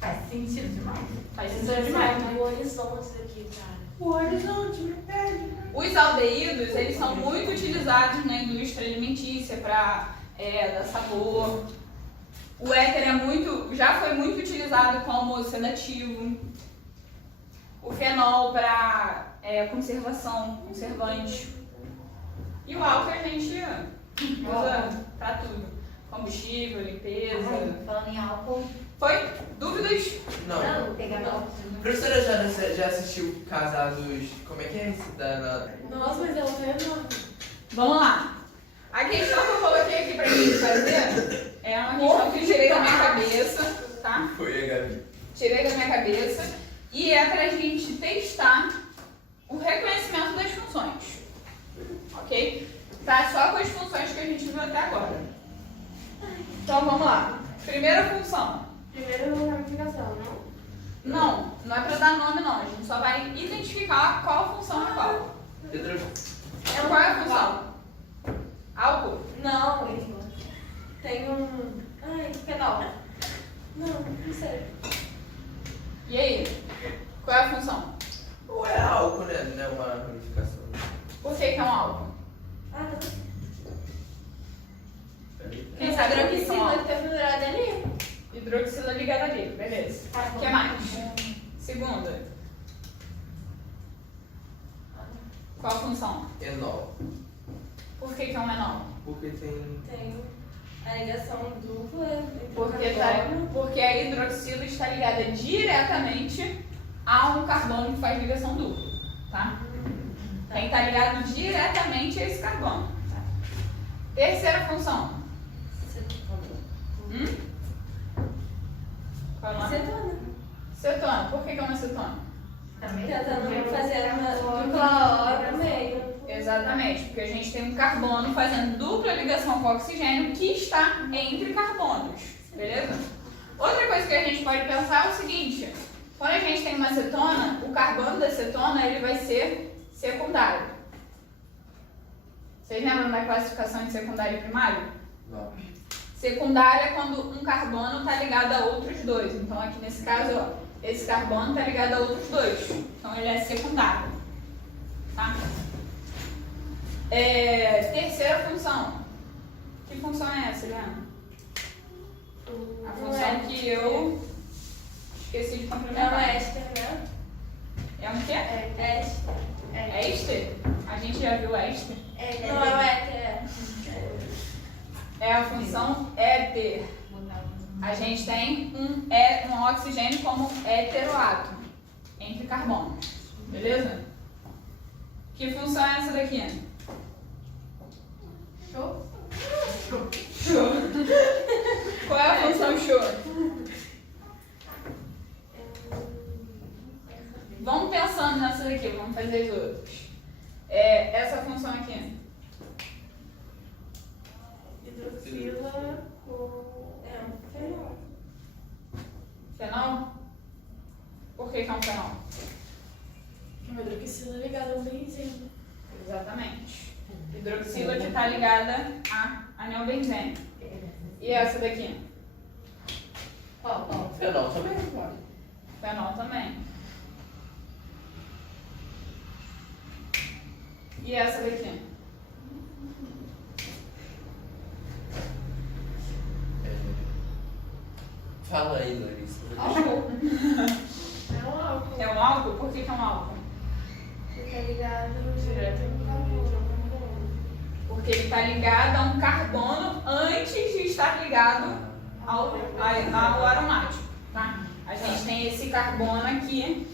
Faz sentido demais. Faz Isso sentido demais, né? o horizonte daqui, cara. O horizonte me pede. Os aldeídos, eles são muito utilizados na indústria alimentícia para dar sabor. O éter já foi muito utilizado como sedativo. O fenol para conservante. E o álcool a gente usa para tudo. Combustível, limpeza. Falando em álcool. Foi? Dúvidas? Não. Vou pegar meu álcool. Professora, já assistiu Casados... Como é que é esse Nossa, mas eu não lembro. Vamos lá. A questão que eu coloquei aqui pra gente fazer é uma questão que eu tirei da minha cabeça, tá? Foi a Gabi. Tirei da minha cabeça e é pra gente testar o reconhecimento das funções. Ok? Tá só com as funções que a gente viu até agora. Então vamos lá. Primeira função. Primeiro ramificação, não? Não é pra dar nome não. A gente só vai identificar qual função é qual. Qual é a função? Álcool? Não, tem um... Ai, fenol. Não sei. E aí? Qual é a função? Ou é álcool, né? Não é uma ramificação. Por que é um álcool? Ah, Quem sabe o que são álcool? tá pendurado ali. Hidroxila ligada ali, beleza. O que mais? Segunda. Qual a função? Enol. Por que é um enol? Porque tem... Tem a ligação dupla. Porque a hidroxila está ligada diretamente a um carbono que faz ligação dupla, tá? Tem que estar ligado diretamente a esse carbono. Tá? Terceira função. Qual é o nome? Cetona. Cetona. Por que é uma cetona? Tentando fazer uma dupla hora meio. Exatamente, porque a gente tem um carbono fazendo dupla ligação com o oxigênio que está entre carbonos, beleza? Outra coisa que a gente pode pensar é o seguinte: quando a gente tem uma cetona, o carbono da cetona ele vai ser secundário. Vocês lembram da classificação de secundário e primário? Não. Secundário é quando um carbono está ligado a outros dois. Então aqui nesse caso, ó, esse carbono está ligado a outros dois. Então ele é secundário. Tá? Terceira função. Que função é essa, Helena? A função que eu esqueci de É o complementar. éster, né? É um quê? Éster. Éster? A gente já viu éster? Não é o éter, É a função éter. A gente tem um oxigênio como heteroátomo entre carbonos. Beleza? Que função é essa daqui? Show? Show. Qual é a função show? Vamos pensando nessa daqui, vamos fazer as outras. Essa função aqui. Hidroxila com. Um fenol. Fenol? Por que é um fenol? Uma hidroxila ligada a um benzeno. Exatamente. Hidroxila que está ligada a anel benzene. E essa daqui? Qual? Fenol também, pode. Fenol também. E essa daqui? Fala aí, Larissa. Álcool. É um álcool. É um álcool? Por que é um álcool? Fica ligado Direto no carbono. Porque ele está ligado a um carbono antes de estar ligado ao aromático, tá? A gente tem esse carbono aqui,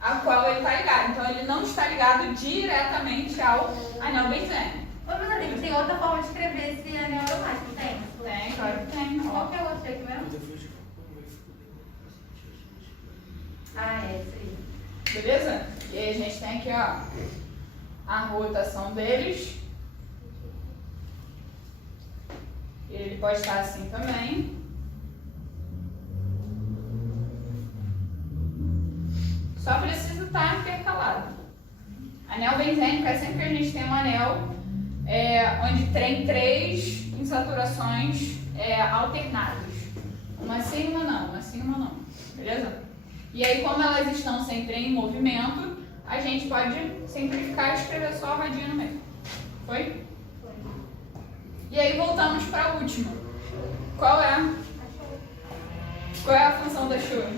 a qual ele está ligado. Então, ele não está ligado diretamente ao anel benzene. Ô, mas amigo, tem outra forma de escrever esse anel aromático, não tem? Tem, claro que tem. Qual Ó. que é o outro aqui mesmo? Ah, é, isso aí. Beleza? E aí a gente tem aqui, ó, a rotação deles. E ele pode estar assim também. Só precisa estar intercalado. Anel benzênico é sempre que a gente tem um anel onde tem 3 insaturações alternadas. Uma sim, uma não, uma sim, uma não. Beleza? E aí, como elas estão sempre em movimento, a gente pode simplificar e escrever só a rodinha no meio. Foi? E aí voltamos para a última. Qual é a função da chuva?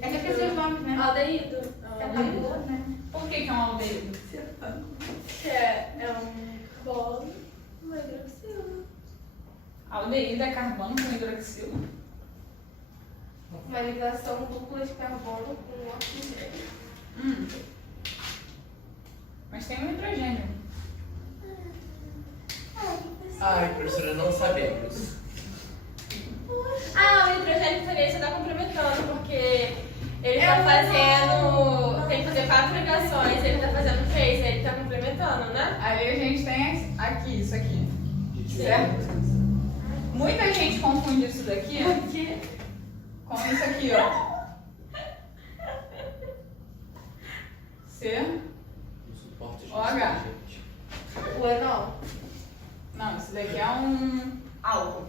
É que eu esqueci os nomes, né? Aldeído. Separador, né? Por que é um aldeído? Que é um carbono, uma hidroxila. Aldeído é carbono com hidroxila. Uma ligação dupla de carbono com oxigênio. Mas tem um hidrogênio. Ai, professora, não sabemos. Ah, o hidrogênio também você está complementando, porque ele está fazendo. Tem que fazer 4 ligações, ele está fazendo 3, ele está complementando, né? Aí a gente tem aqui, isso aqui. Certo? Muita gente confunde isso daqui com isso aqui, ó. C. Não suporto gente. OH. O enol. Não, isso daqui é um álcool.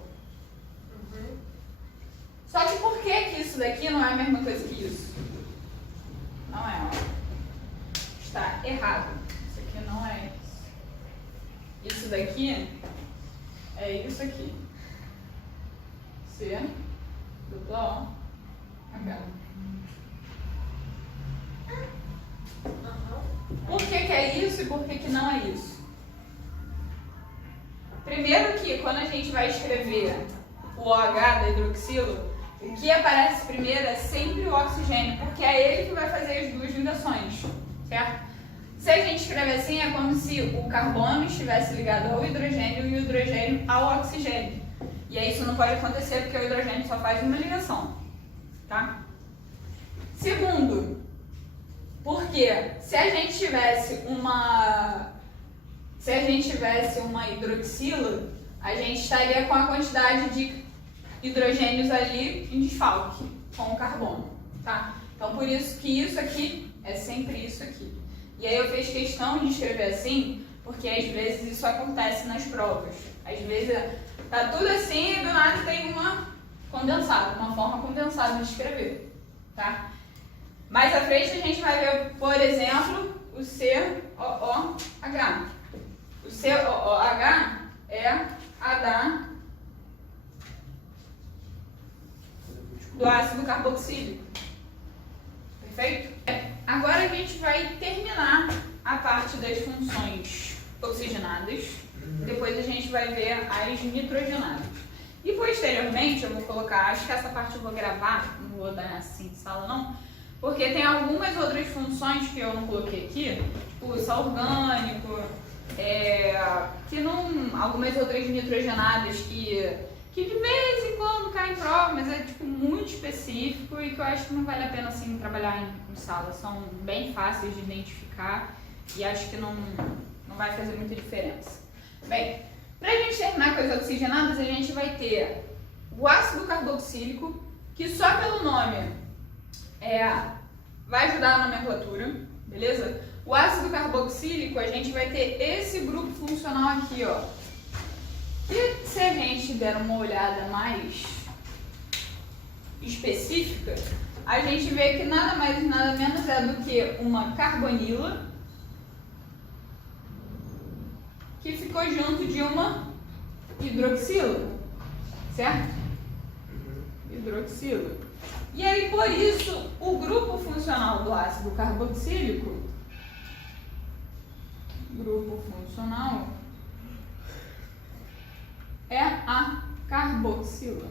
Só que por que isso daqui não é a mesma coisa que isso? Não é, ó. Está errado. Isso aqui não é isso. Isso daqui é isso aqui. C, dupla O, H. Por que é isso e por que não é isso? Primeiro que quando a gente vai escrever o OH da hidroxila, o que aparece primeiro é sempre o oxigênio, porque é ele que vai fazer as 2 ligações, certo? Se a gente escrever assim, é como se o carbono estivesse ligado ao hidrogênio e o hidrogênio ao oxigênio. E aí isso não pode acontecer porque o hidrogênio só faz uma ligação, tá? Segundo, porque se a gente tivesse uma hidroxila, a gente estaria com a quantidade de hidrogênios ali em desfalque com o carbono, tá? Então por isso que isso aqui é sempre isso aqui. E aí eu fiz questão de escrever assim, porque às vezes isso acontece nas provas. Às vezes tá tudo assim e do nada tem uma forma condensada de escrever, tá? Mais à frente a gente vai ver, por exemplo, o COOH. O COOH é a do ácido carboxílico. Perfeito? Agora a gente vai terminar a parte das funções oxigenadas. Depois a gente vai ver as nitrogenadas. E posteriormente eu vou colocar, acho que essa parte eu vou gravar, não vou dar assim em sala não, Porque tem algumas outras funções que eu não coloquei aqui, tipo sal orgânico, que não, algumas outras nitrogenadas que de vez em quando caem em prova, mas é tipo muito específico e que eu acho que não vale a pena assim trabalhar em sala. São bem fáceis de identificar e acho que não vai fazer muita diferença. Bem, pra gente terminar com as oxigenadas, a gente vai ter o ácido carboxílico, que só pelo nome vai ajudar na nomenclatura, beleza? O ácido carboxílico, a gente vai ter esse grupo funcional aqui, ó. E se a gente der uma olhada mais específica, a gente vê que nada mais e nada menos é do que uma carbonila que ficou junto de uma hidroxila, certo? Hidroxila. E aí, por isso, o grupo funcional do ácido carboxílico, é a carboxila.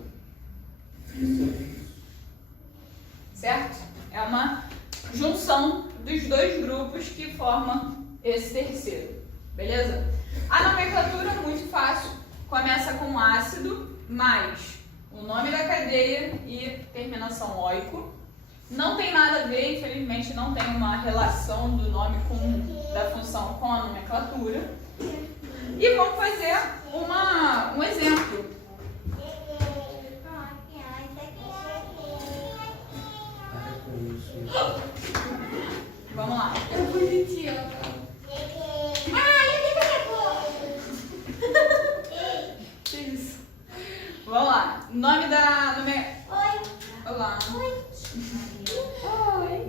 Certo? É uma junção dos dois grupos que formam esse terceiro. Beleza? A nomenclatura é muito fácil. Começa com ácido mais o nome da cadeia e terminação oico. Não tem nada a ver, infelizmente não tem uma relação do nome da função com a nomenclatura. E vamos fazer um exemplo. Vamos lá. É bonitinho. Isso. Vamos lá. Nome da... Oi. Olá. Oi.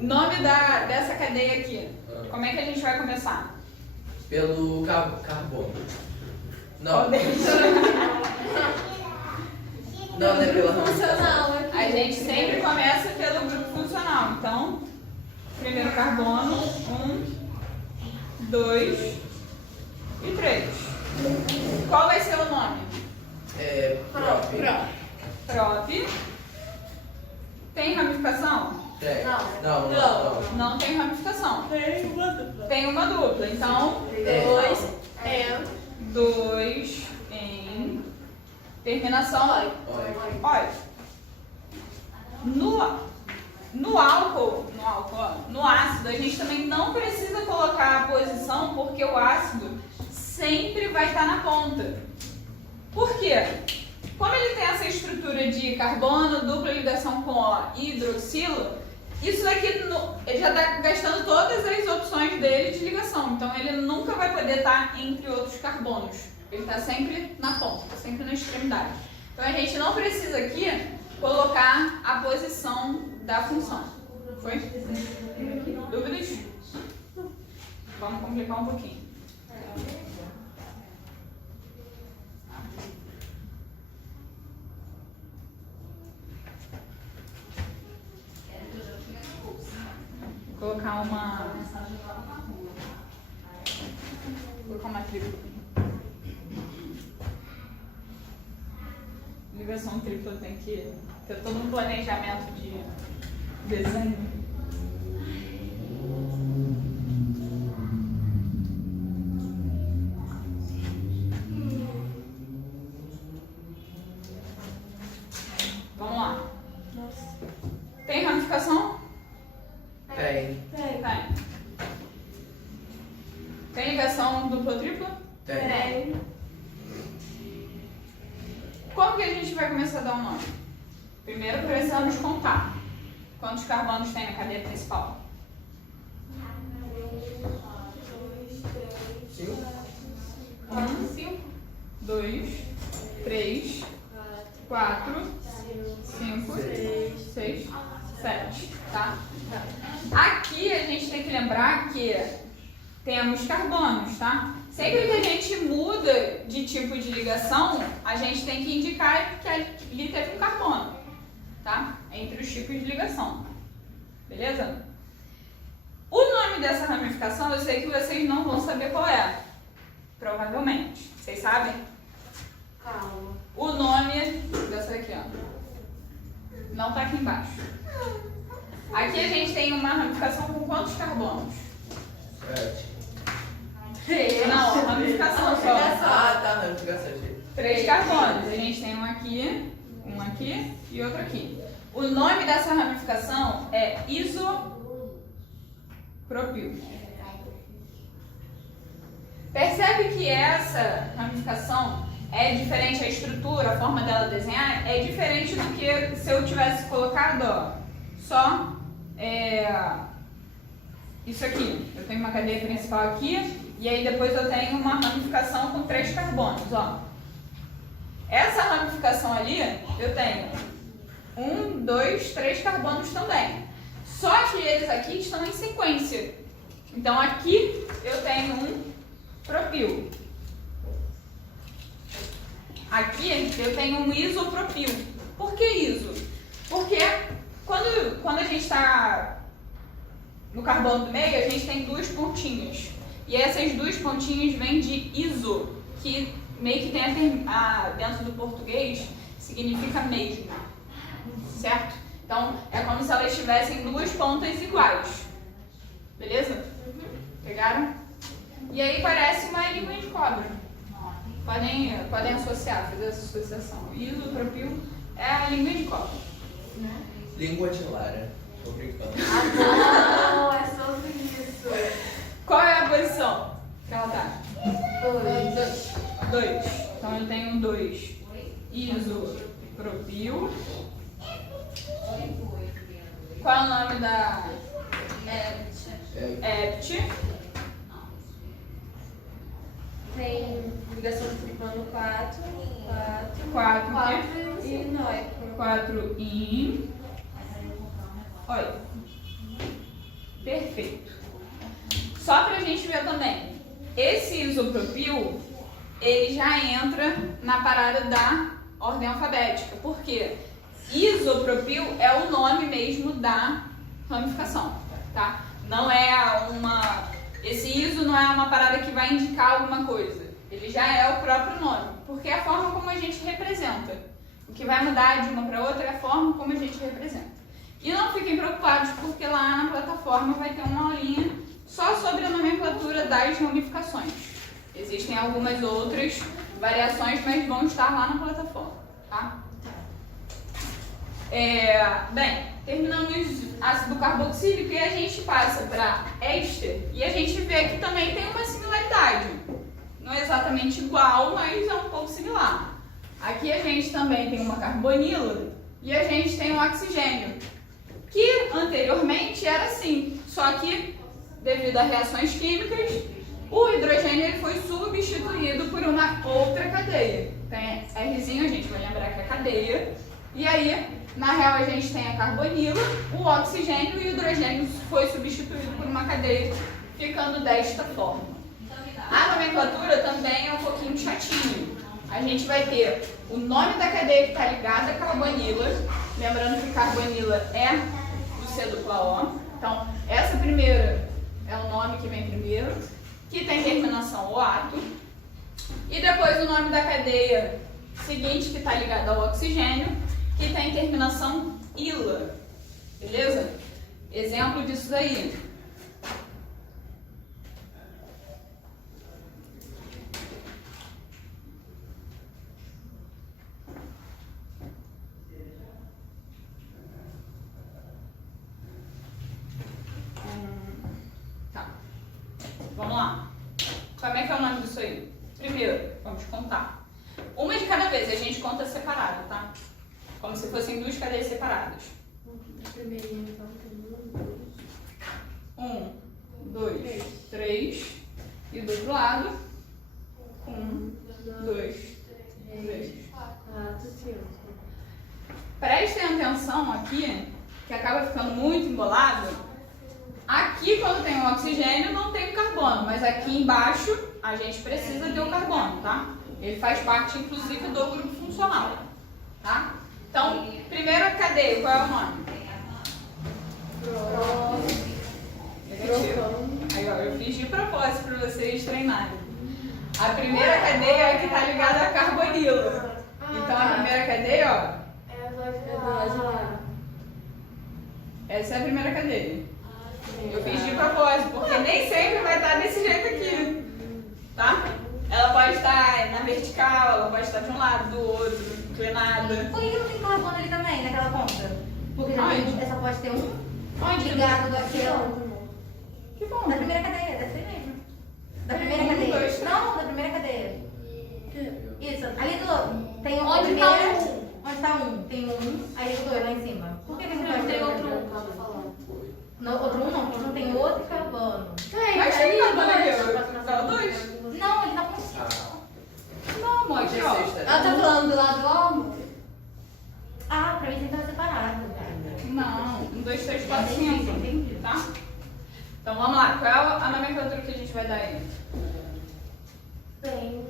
Nome dessa cadeia aqui. Como é que a gente vai começar? Pelo carbono. Qual Não, deles? não é pela Funcional aqui. A gente sempre começa pelo grupo funcional. Então, primeiro carbono, 1, 2 e 3. Qual vai ser o nome? Prop. Prop. Tem ramificação? Tem. Não. Não tem ramificação. Tem uma dupla. Tem uma dupla. Então, 2 em terminação oi. No álcool, no ácido, a gente também não precisa colocar a posição porque o ácido sempre vai estar na ponta. Por quê? Como ele tem essa estrutura de carbono, dupla ligação com O e hidroxila, isso daqui ele já está gastando todas as opções dele de ligação. Então ele nunca vai poder estar entre outros carbonos. Ele está sempre na ponta, sempre na extremidade. Então a gente não precisa aqui colocar a posição da função. Foi? Dúvidas? Vamos complicar um pouquinho. Vou colocar uma tripla. Ligação tripla tem que ter todo um planejamento de desenho. Vamos lá. Tem ramificação? Tem. Tem. Tem ligação dupla ou tripla? Tem. Como que a gente vai começar a dar um nome? Primeiro precisamos contar. Quantos carbonos tem na cadeia principal? 5, 2, 3, 4, 5, 6, 7, tá? Aqui a gente tem que lembrar que temos carbonos, tá? Sempre que a gente muda de tipo de ligação, a gente tem que indicar que ali teve um carbono, tá? Entre os tipos de ligação, beleza? O nome dessa ramificação, eu sei que vocês não vão saber qual é, provavelmente. Vocês sabem? Calma. O nome dessa daqui, ó, não tá aqui embaixo. Aqui a gente tem uma ramificação com quantos carbonos? 7. Não, a ramificação só. Ah, tá, não, fica 7. 3 carbonos. A gente tem um aqui e outro aqui. O nome dessa ramificação é isopropil. Percebe que essa ramificação é diferente, a estrutura, a forma dela desenhar é diferente do que se eu tivesse colocado, ó, só isso aqui. Eu tenho uma cadeia principal aqui e aí depois eu tenho uma ramificação com 3 carbonos, ó. Essa ramificação ali eu tenho 1, 2, 3 carbonos também. Só que eles aqui estão em sequência. Então aqui eu tenho um propil. Aqui eu tenho um isopropil. Por que iso? Porque quando a gente está no carbono do meio, a gente tem 2 pontinhos. E essas 2 pontinhas vêm de iso, que meio que tem dentro do português, significa mesmo. Certo? Então é como se elas tivessem 2 pontas iguais. Beleza? Pegaram? E aí parece uma língua de cobra. Podem associar, fazer essa associação. Isopropil é a língua de cobra. Língua de Lara. Tô brincando. Não, é sobre isso. Qual é a posição que ela tá? 2. Então eu tenho 2 isopropil. Qual é o nome da EPT? Tem ligação de tripano 4 e nóico. 4 in. Olha. Perfeito. Só pra gente ver também. Esse isopropil, ele já entra na parada da ordem alfabética. Por quê? Isopropil é o nome mesmo da ramificação, tá? Não é esse iso não é uma parada que vai indicar alguma coisa. Ele já é o próprio nome, porque é a forma como a gente representa. O que vai mudar de uma para outra é a forma como a gente representa. E não fiquem preocupados, porque lá na plataforma vai ter uma aulinha só sobre a nomenclatura das ramificações. Existem algumas outras variações, mas vão estar lá na plataforma, tá? Bem, terminamos ácido carboxílico e a gente passa para éster e a gente vê que também tem uma similaridade. Não é exatamente igual, mas é um pouco similar. Aqui a gente também tem uma carbonila e a gente tem um oxigênio, que anteriormente era assim, só que devido a reações químicas, o hidrogênio ele foi substituído por uma outra cadeia. Tem Rzinho, a gente vai lembrar que é cadeia, e aí na real a gente tem a carbonila, o oxigênio e o hidrogênio foi substituído por uma cadeia, ficando desta forma. A nomenclatura também é um pouquinho chatinho. A gente vai ter o nome da cadeia que está ligada à carbonila, lembrando que carbonila é o C-O. Então, essa primeira é o nome que vem primeiro, que tem terminação OATO. E depois o nome da cadeia seguinte, que está ligada ao oxigênio, que tem terminação ILA. Beleza? Exemplo disso daí. Tá. Vamos lá. Como é que é o nome disso aí? Primeiro, vamos contar. Uma de cada vez, a gente conta separado, tá? Como se fossem 2 cadeias separadas. Primeirinho, então, 1, 2, 3. E do outro lado. 1, 2, 3. 4, 5. Prestem atenção aqui, que acaba ficando muito embolado. Aqui, quando tem o oxigênio, não tem o carbono, mas aqui embaixo a gente precisa ter o carbono, tá? Ele faz parte, inclusive, do grupo funcional, tá? Então, primeira cadeia, qual é o nome? Negativo. Aí, ó, eu fiz de propósito para vocês treinarem. A primeira cadeia é a que está ligada à carbonila. Então, a primeira cadeia, ó, É 2 de lá. Essa é a primeira cadeia. Eu fiz de propósito, porque nem sempre vai estar desse jeito aqui, tá? Ela pode estar na vertical, ela pode estar de um lado, do outro, inclinada. Por que não tem carbono ali também, naquela ponta? Porque já Onde? tem, só pode ter um Onde? ligado daquele. Que bom. Da primeira cadeia, dessa aí mesmo. Da primeira Um, cadeia. dois, três. Não, da primeira cadeia. Isso, ali do. Tem um. Onde primeira, tá um? Onde tá um? Tem um, aí o dois lá em cima. Por que não pode Tem ter outro um, tava falando. Não, outro um não, porque não tem outro carbono. Mas tem carbono aqui, dá dois. Não, ele tá com. Não, amor, aqui, ó. Ela tá falando do lado do homem? Ah, pra mim tem que estar separado, cara. Não, 1, 2, 3, 4, 5, Entendi. tá? Então vamos lá, qual é a nomenclatura que a gente vai dar aí? Pente.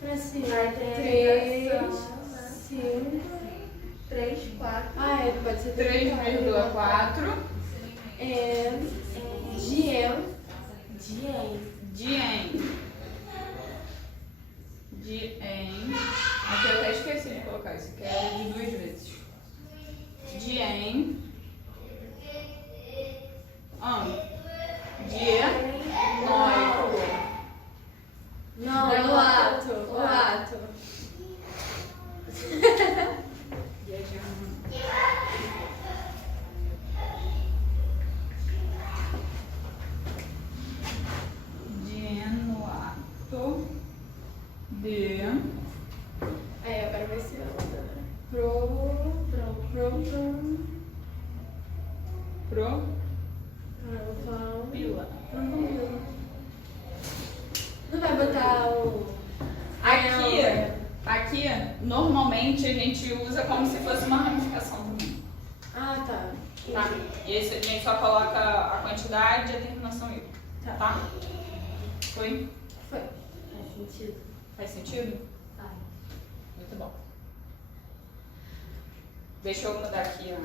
Pra cima. Aí tem 5, 3, 4. Ah, é, pode ser 3,4 Dien. Dien. Aqui eu até esqueci de colocar isso aqui, é de 2 vezes. Dien. Dienoico. Não, é o ato. O ato. Dienoato de Aí, agora vai ser propila. Não vai botar o... Aqui, normalmente a gente usa como se fosse uma ramificação também. Ah, tá. Tá? E esse a gente só coloca a quantidade e a terminação I. Tá? Foi? Foi. Faz sentido. Faz sentido? Vai. Muito bom. Deixa eu mudar aqui a...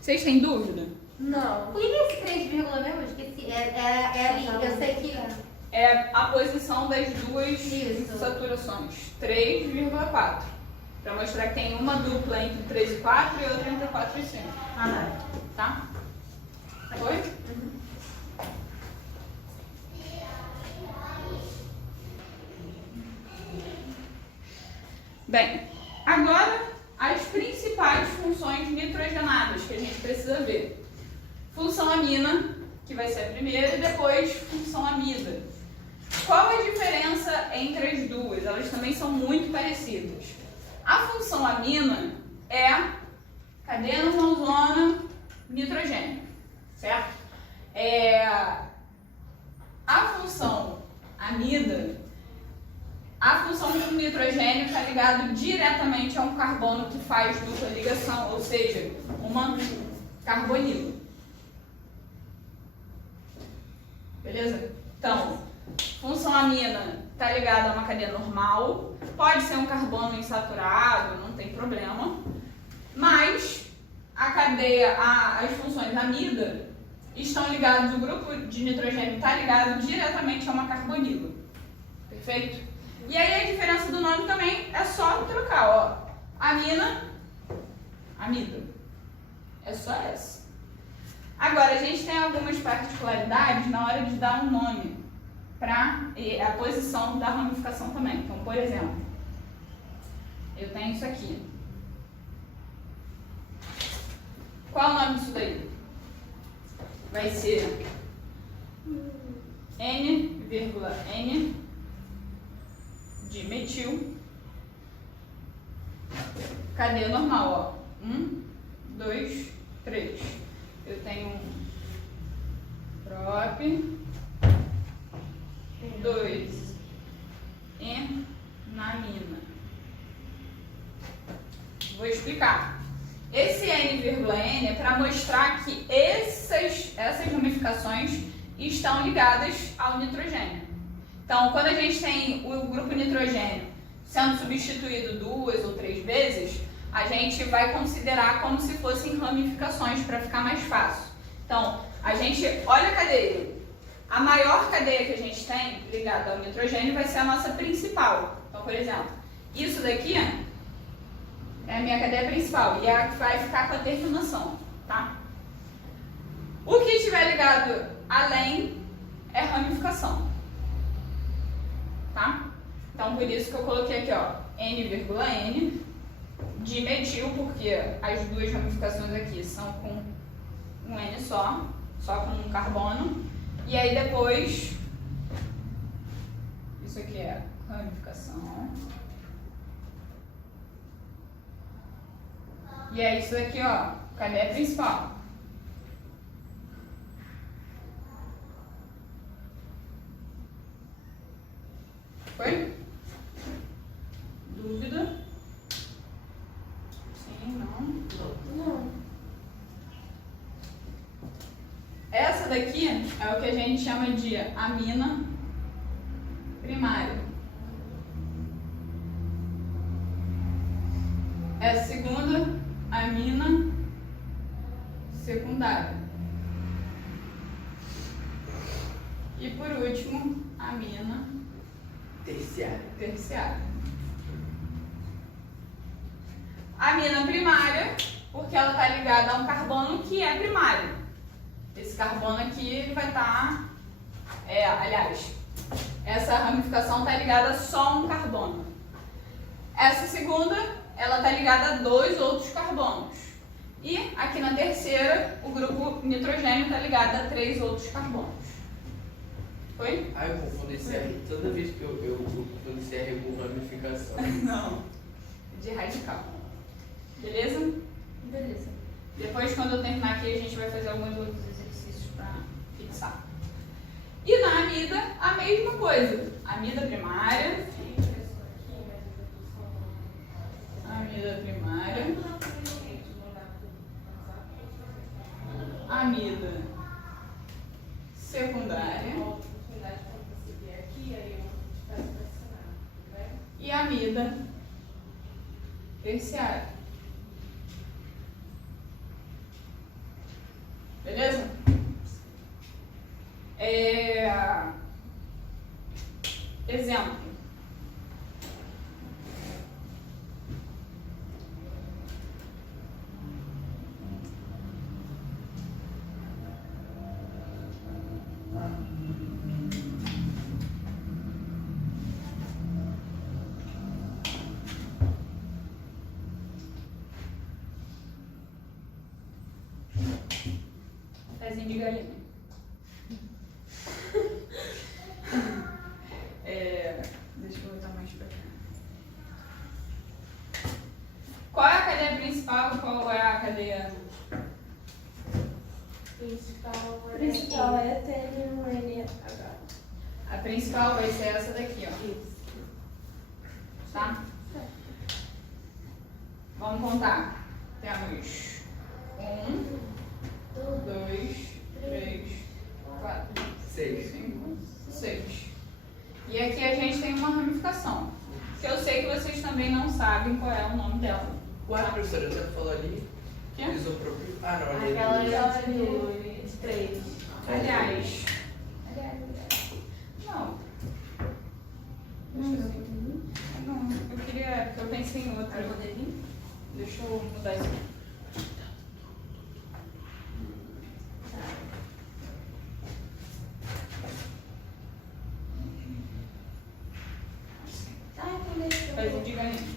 Vocês têm dúvida? Não. Por que esse 3, mesmo? Eu esqueci. É ali. Eu sei que. É a posição das duas Isso. saturações. 3,4. Pra mostrar que tem uma dupla entre 3 e 4 e outra entre 4 e 5. Tá? Foi? Bem, agora as principais funções nitrogenadas que a gente precisa ver. Função amina, que vai ser a primeira, e depois função amida. Qual a diferença entre as duas? Elas também são muito parecidas. A função amina é cadeia normal-zona nitrogênio, certo? A função amida, a função do nitrogênio está ligado diretamente a um carbono que faz dupla ligação, ou seja, uma carbonila. Beleza? Então, função amina está ligada a uma cadeia normal, pode ser um carbono insaturado, não tem problema, mas a cadeia, as funções amida estão ligadas, o grupo de nitrogênio está ligado diretamente a uma carbonila. Perfeito? E aí a diferença do nome também é só trocar, ó. Amina, amida. É só essa. Agora, a gente tem algumas particularidades na hora de dar um nome para a posição da ramificação também. Então, por exemplo, eu tenho isso aqui. Qual é o nome disso daí? Vai ser N,N de metil. Cadeia normal, ó. 1, 2, 3. Eu tenho um prop, 2 enamina. Vou explicar. Esse N,N é para mostrar que essas ramificações estão ligadas ao nitrogênio. Então, quando a gente tem o grupo nitrogênio sendo substituído 2 ou 3 vezes, a gente vai considerar como se fossem ramificações para ficar mais fácil. Então, a gente olha a cadeia. A maior cadeia que a gente tem ligada ao nitrogênio vai ser a nossa principal. Então, por exemplo, isso daqui é a minha cadeia principal e é a que vai ficar com a terminação, tá? O que estiver ligado além é ramificação, tá? Então, por isso que eu coloquei aqui, ó, N,N de metil, porque as duas ramificações aqui são com um N só com um carbono. E aí depois, isso aqui é ramificação. E é isso aqui, ó, cadeia principal. Foi? Dúvida? Sim, não? Não. Essa daqui é o que a gente chama de amina primária. Essa segunda, amina secundária. E por último, amina terciária. Amina primária, porque ela está ligada a um carbono que é primário. Esse carbono aqui ele vai estar, aliás, essa ramificação está ligada só a um carbono. Essa segunda, ela está ligada a 2 outros carbonos. E aqui na terceira, o grupo nitrogênio está ligado a 3 outros carbonos. Foi? Ah, eu confundo esse R toda vez que eu confundo esse R com ramificação. Não. De radical. Beleza? Beleza. Depois, quando eu terminar aqui, a gente vai fazer alguns outros exercícios para fixar. E na amida, a mesma coisa. Amida primária. Amida primária. Amida secundária. E amida terciária. Beleza? Exemplo. Pezinho de galinha. Deixa eu botar mais pra cá. Qual é a cadeia principal e qual é a cadeia? Principal é TNUNH. A principal vai ser essa daqui, ó. Isso. Tá? Vamos contar. Temos 1, 2, 3, 4, 5, 6. E aqui a gente tem uma ramificação. Que eu sei que vocês também não sabem qual é o nome dela. Qual a professora você falou ali? Que? Isopropil. Ah, não, ali Aquela é de 3. Aliás. Não. Deixa eu ver. Não, eu queria. Porque eu pensei em outra. Deixa eu mudar isso aqui. Pezinho de galinha.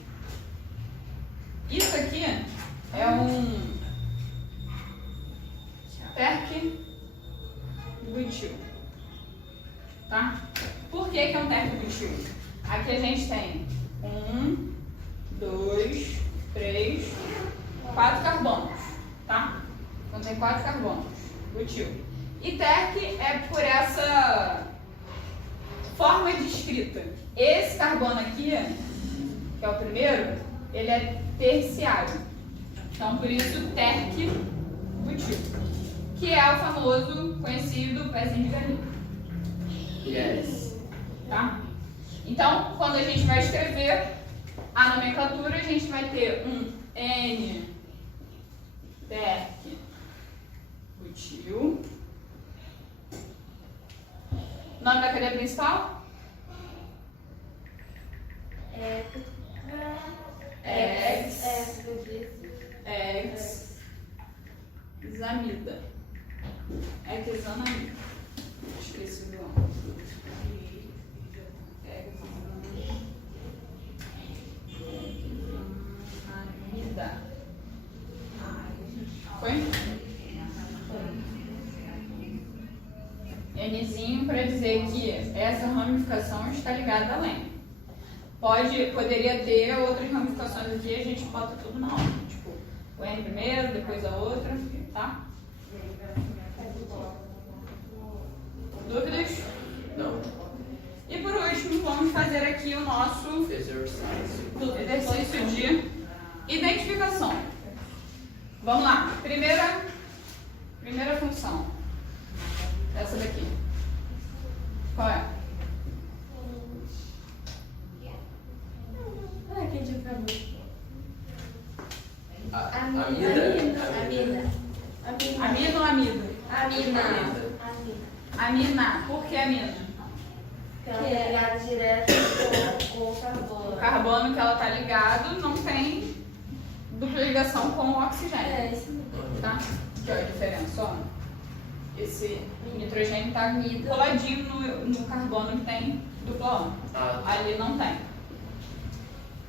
Isso aqui é um terc-butil. Tá? Por que é um terc-butil? Aqui a gente tem 1, 2, 3, 4 carbonos. Tá? Então tem 4 carbonos. Butil. E terc é por essa forma de escrita. Esse carbono aqui, que é o primeiro, ele é terciário. Então, por isso, terc-butil. Que é o famoso, conhecido pezinho de galinha. Yes. Tá? Então, quando a gente vai escrever a nomenclatura, a gente vai ter um N terc-butil. Nome da cadeia principal? X. anamida. Esqueci do anamida. Foi? Nzinho para dizer que essa ramificação está ligada à lema. Poderia ter outras ramificações aqui, a gente bota tudo na ordem. Tipo, o N primeiro, depois a outra, tá? Dúvidas? Não. E por último, vamos fazer aqui o nosso exercício de identificação. Vamos lá. Primeira função. Essa daqui. Qual é? Ah, quem tinha pra mim? Amida. Amina ou amido? Amina. Amina. Por que amina? Que é ligado direto com o carbono. O carbono que ela está ligado não tem dupla ligação com o oxigênio. É, isso mesmo. Tá? Que é a diferença, ó. Esse nitrogênio está coladinho no carbono que tem dupla O. Ali não tem.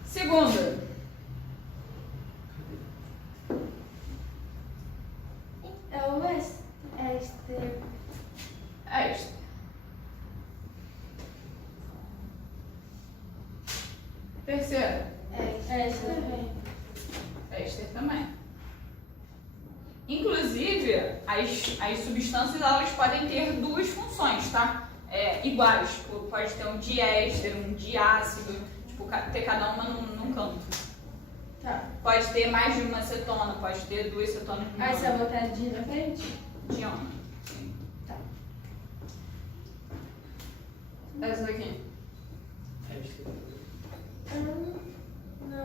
Segunda. É o éster. Éster. Terceira. Éster também. Inclusive, as substâncias elas podem ter duas funções, tá? Iguais. Tipo, pode ter um diéster, um diácido, tipo, ter cada uma num canto. Tá. Pode ter mais de uma cetona, pode ter duas cetonas de Aí você vai botar de na frente? diona. Sim. Tá. Essa daqui. Não, não.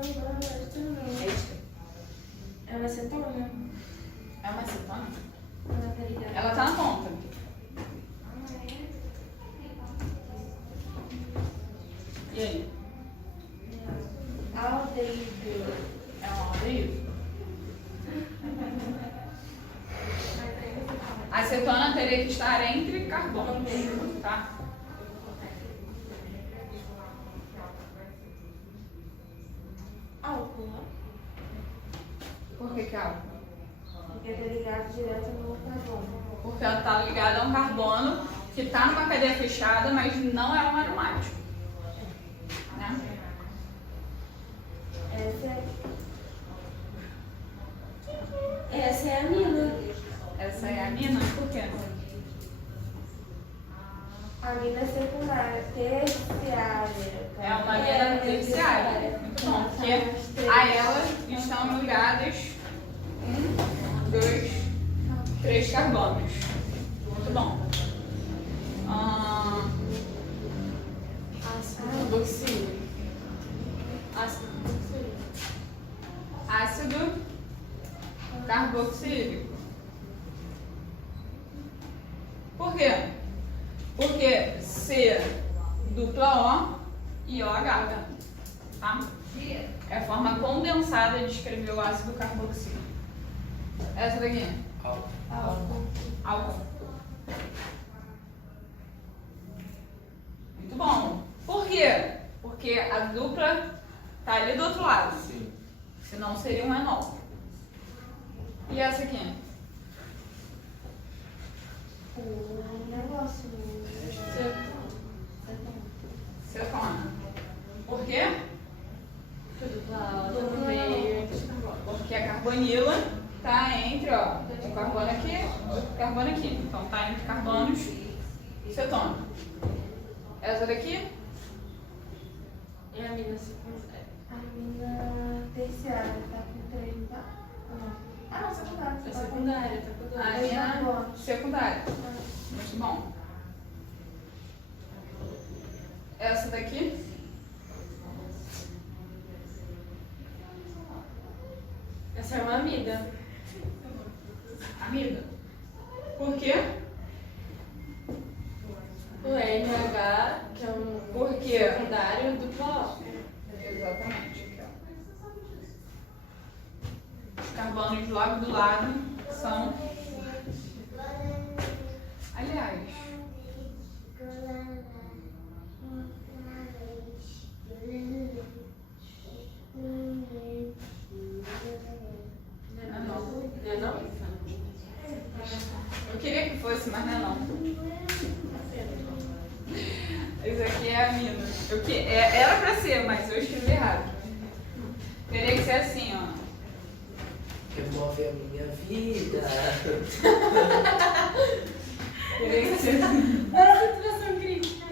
Éster. É uma acetona? É uma cetona? Ela tá ligada. Ela tá na ponta. E aí? Aldeído. É um aldeído? A acetona teria que estar entre carbonos, tá? Álcool, né? Por que é álcool? Porque tá ligado direto no carbono. Porque ela está ligada a um carbono que está numa cadeia fechada, mas não é um aromático. Né? Essa é a mina. Essa é a amina? Por quê? A mina secundária, terciária. É uma amina terciária. Muito bom, porque a ela estão ligadas 1, 2, 3 carbonos. Muito bom. Ácido carboxílico. Ácido carboxílico. Por quê? Porque C dupla O e OH. Tá? É a forma condensada de escrever o ácido carboxílico. Essa daqui. Álcool. Muito bom. Por quê? Porque a dupla tá ali do outro lado. Sim. Senão seria um enol. E essa aqui? O negócio. Cetona. Por quê? No meio. Porque a carbonila tá entre, ó, o carbono aqui e o carbono aqui. Então tá entre carbonos cetona. Essa daqui? É a mina secundária. A mina terciária tá com 3, tá? Não, secundária. É secundária, tá com A dois. mina secundária. Muito bom. Essa daqui? Essa é uma amida. Amida. Por quê? O NH, que é um Por quê? secundário dupla O. Exatamente. Aqui, ó. Os carbonos logo do lado são Era pra ser, mas eu escrevi errado. Teria que ser assim, ó. Remove a minha vida. Teria que ser assim. Situação crítica.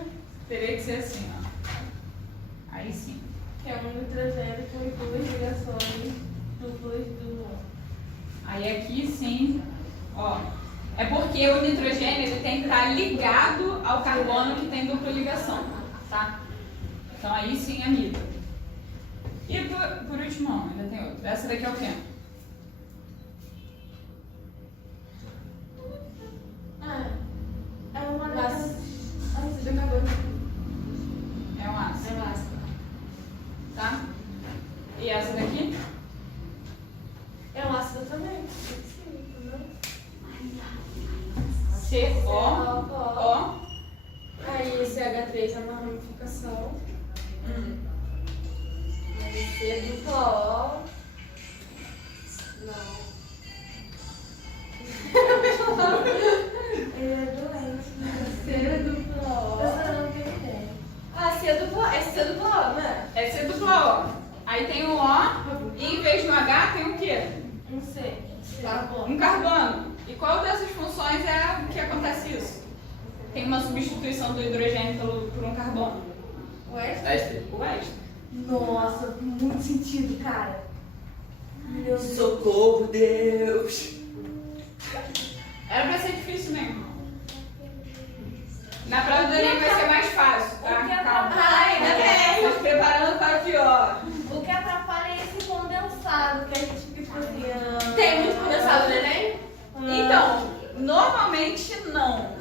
Teria que ser assim, ó. Aí sim. Que é um nitrogênio com duas ligações duplas do. Aí aqui sim, ó. É porque o nitrogênio ele tem que estar ligado ao carbono que tem dupla ligação, tá? Então aí sim é mito. E por último, ó, ainda tem outro. Essa daqui é o quê? É uma Mas. dessas. Ai, você já acabou. É um ácido, É o ácido. tá? E essa daqui? É um ácido também. Sim, entendeu? CO. Aí CH3 é uma ramificação. Aí C duplo O. Não. Ele é doente. C duplo O. Essa eu não tenho ideia. Ah, C duplo O. É C duplo O, né? É C dupla O. Aí tem o O e em vez do H tem o quê? Um C. Um carbono. E qual dessas funções é que acontece isso? Tem uma substituição do hidrogênio por um carbono. O S. Éster. O éster. Nossa, muito sentido, cara. Meu Deus. Socorro, Deus. Era pra ser difícil mesmo. Na prova do Enem vai ser mais fácil, tá? O que Calma. Ai, ainda bem. Tô te preparando para aqui, ó. O que atrapalha é esse condensado, que a gente fica tipo assim. Tem muito condensado no Enem? Então, normalmente não.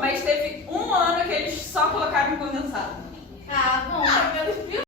Mas teve um ano que eles só colocaram condensado. Ah, bom. Ah, menos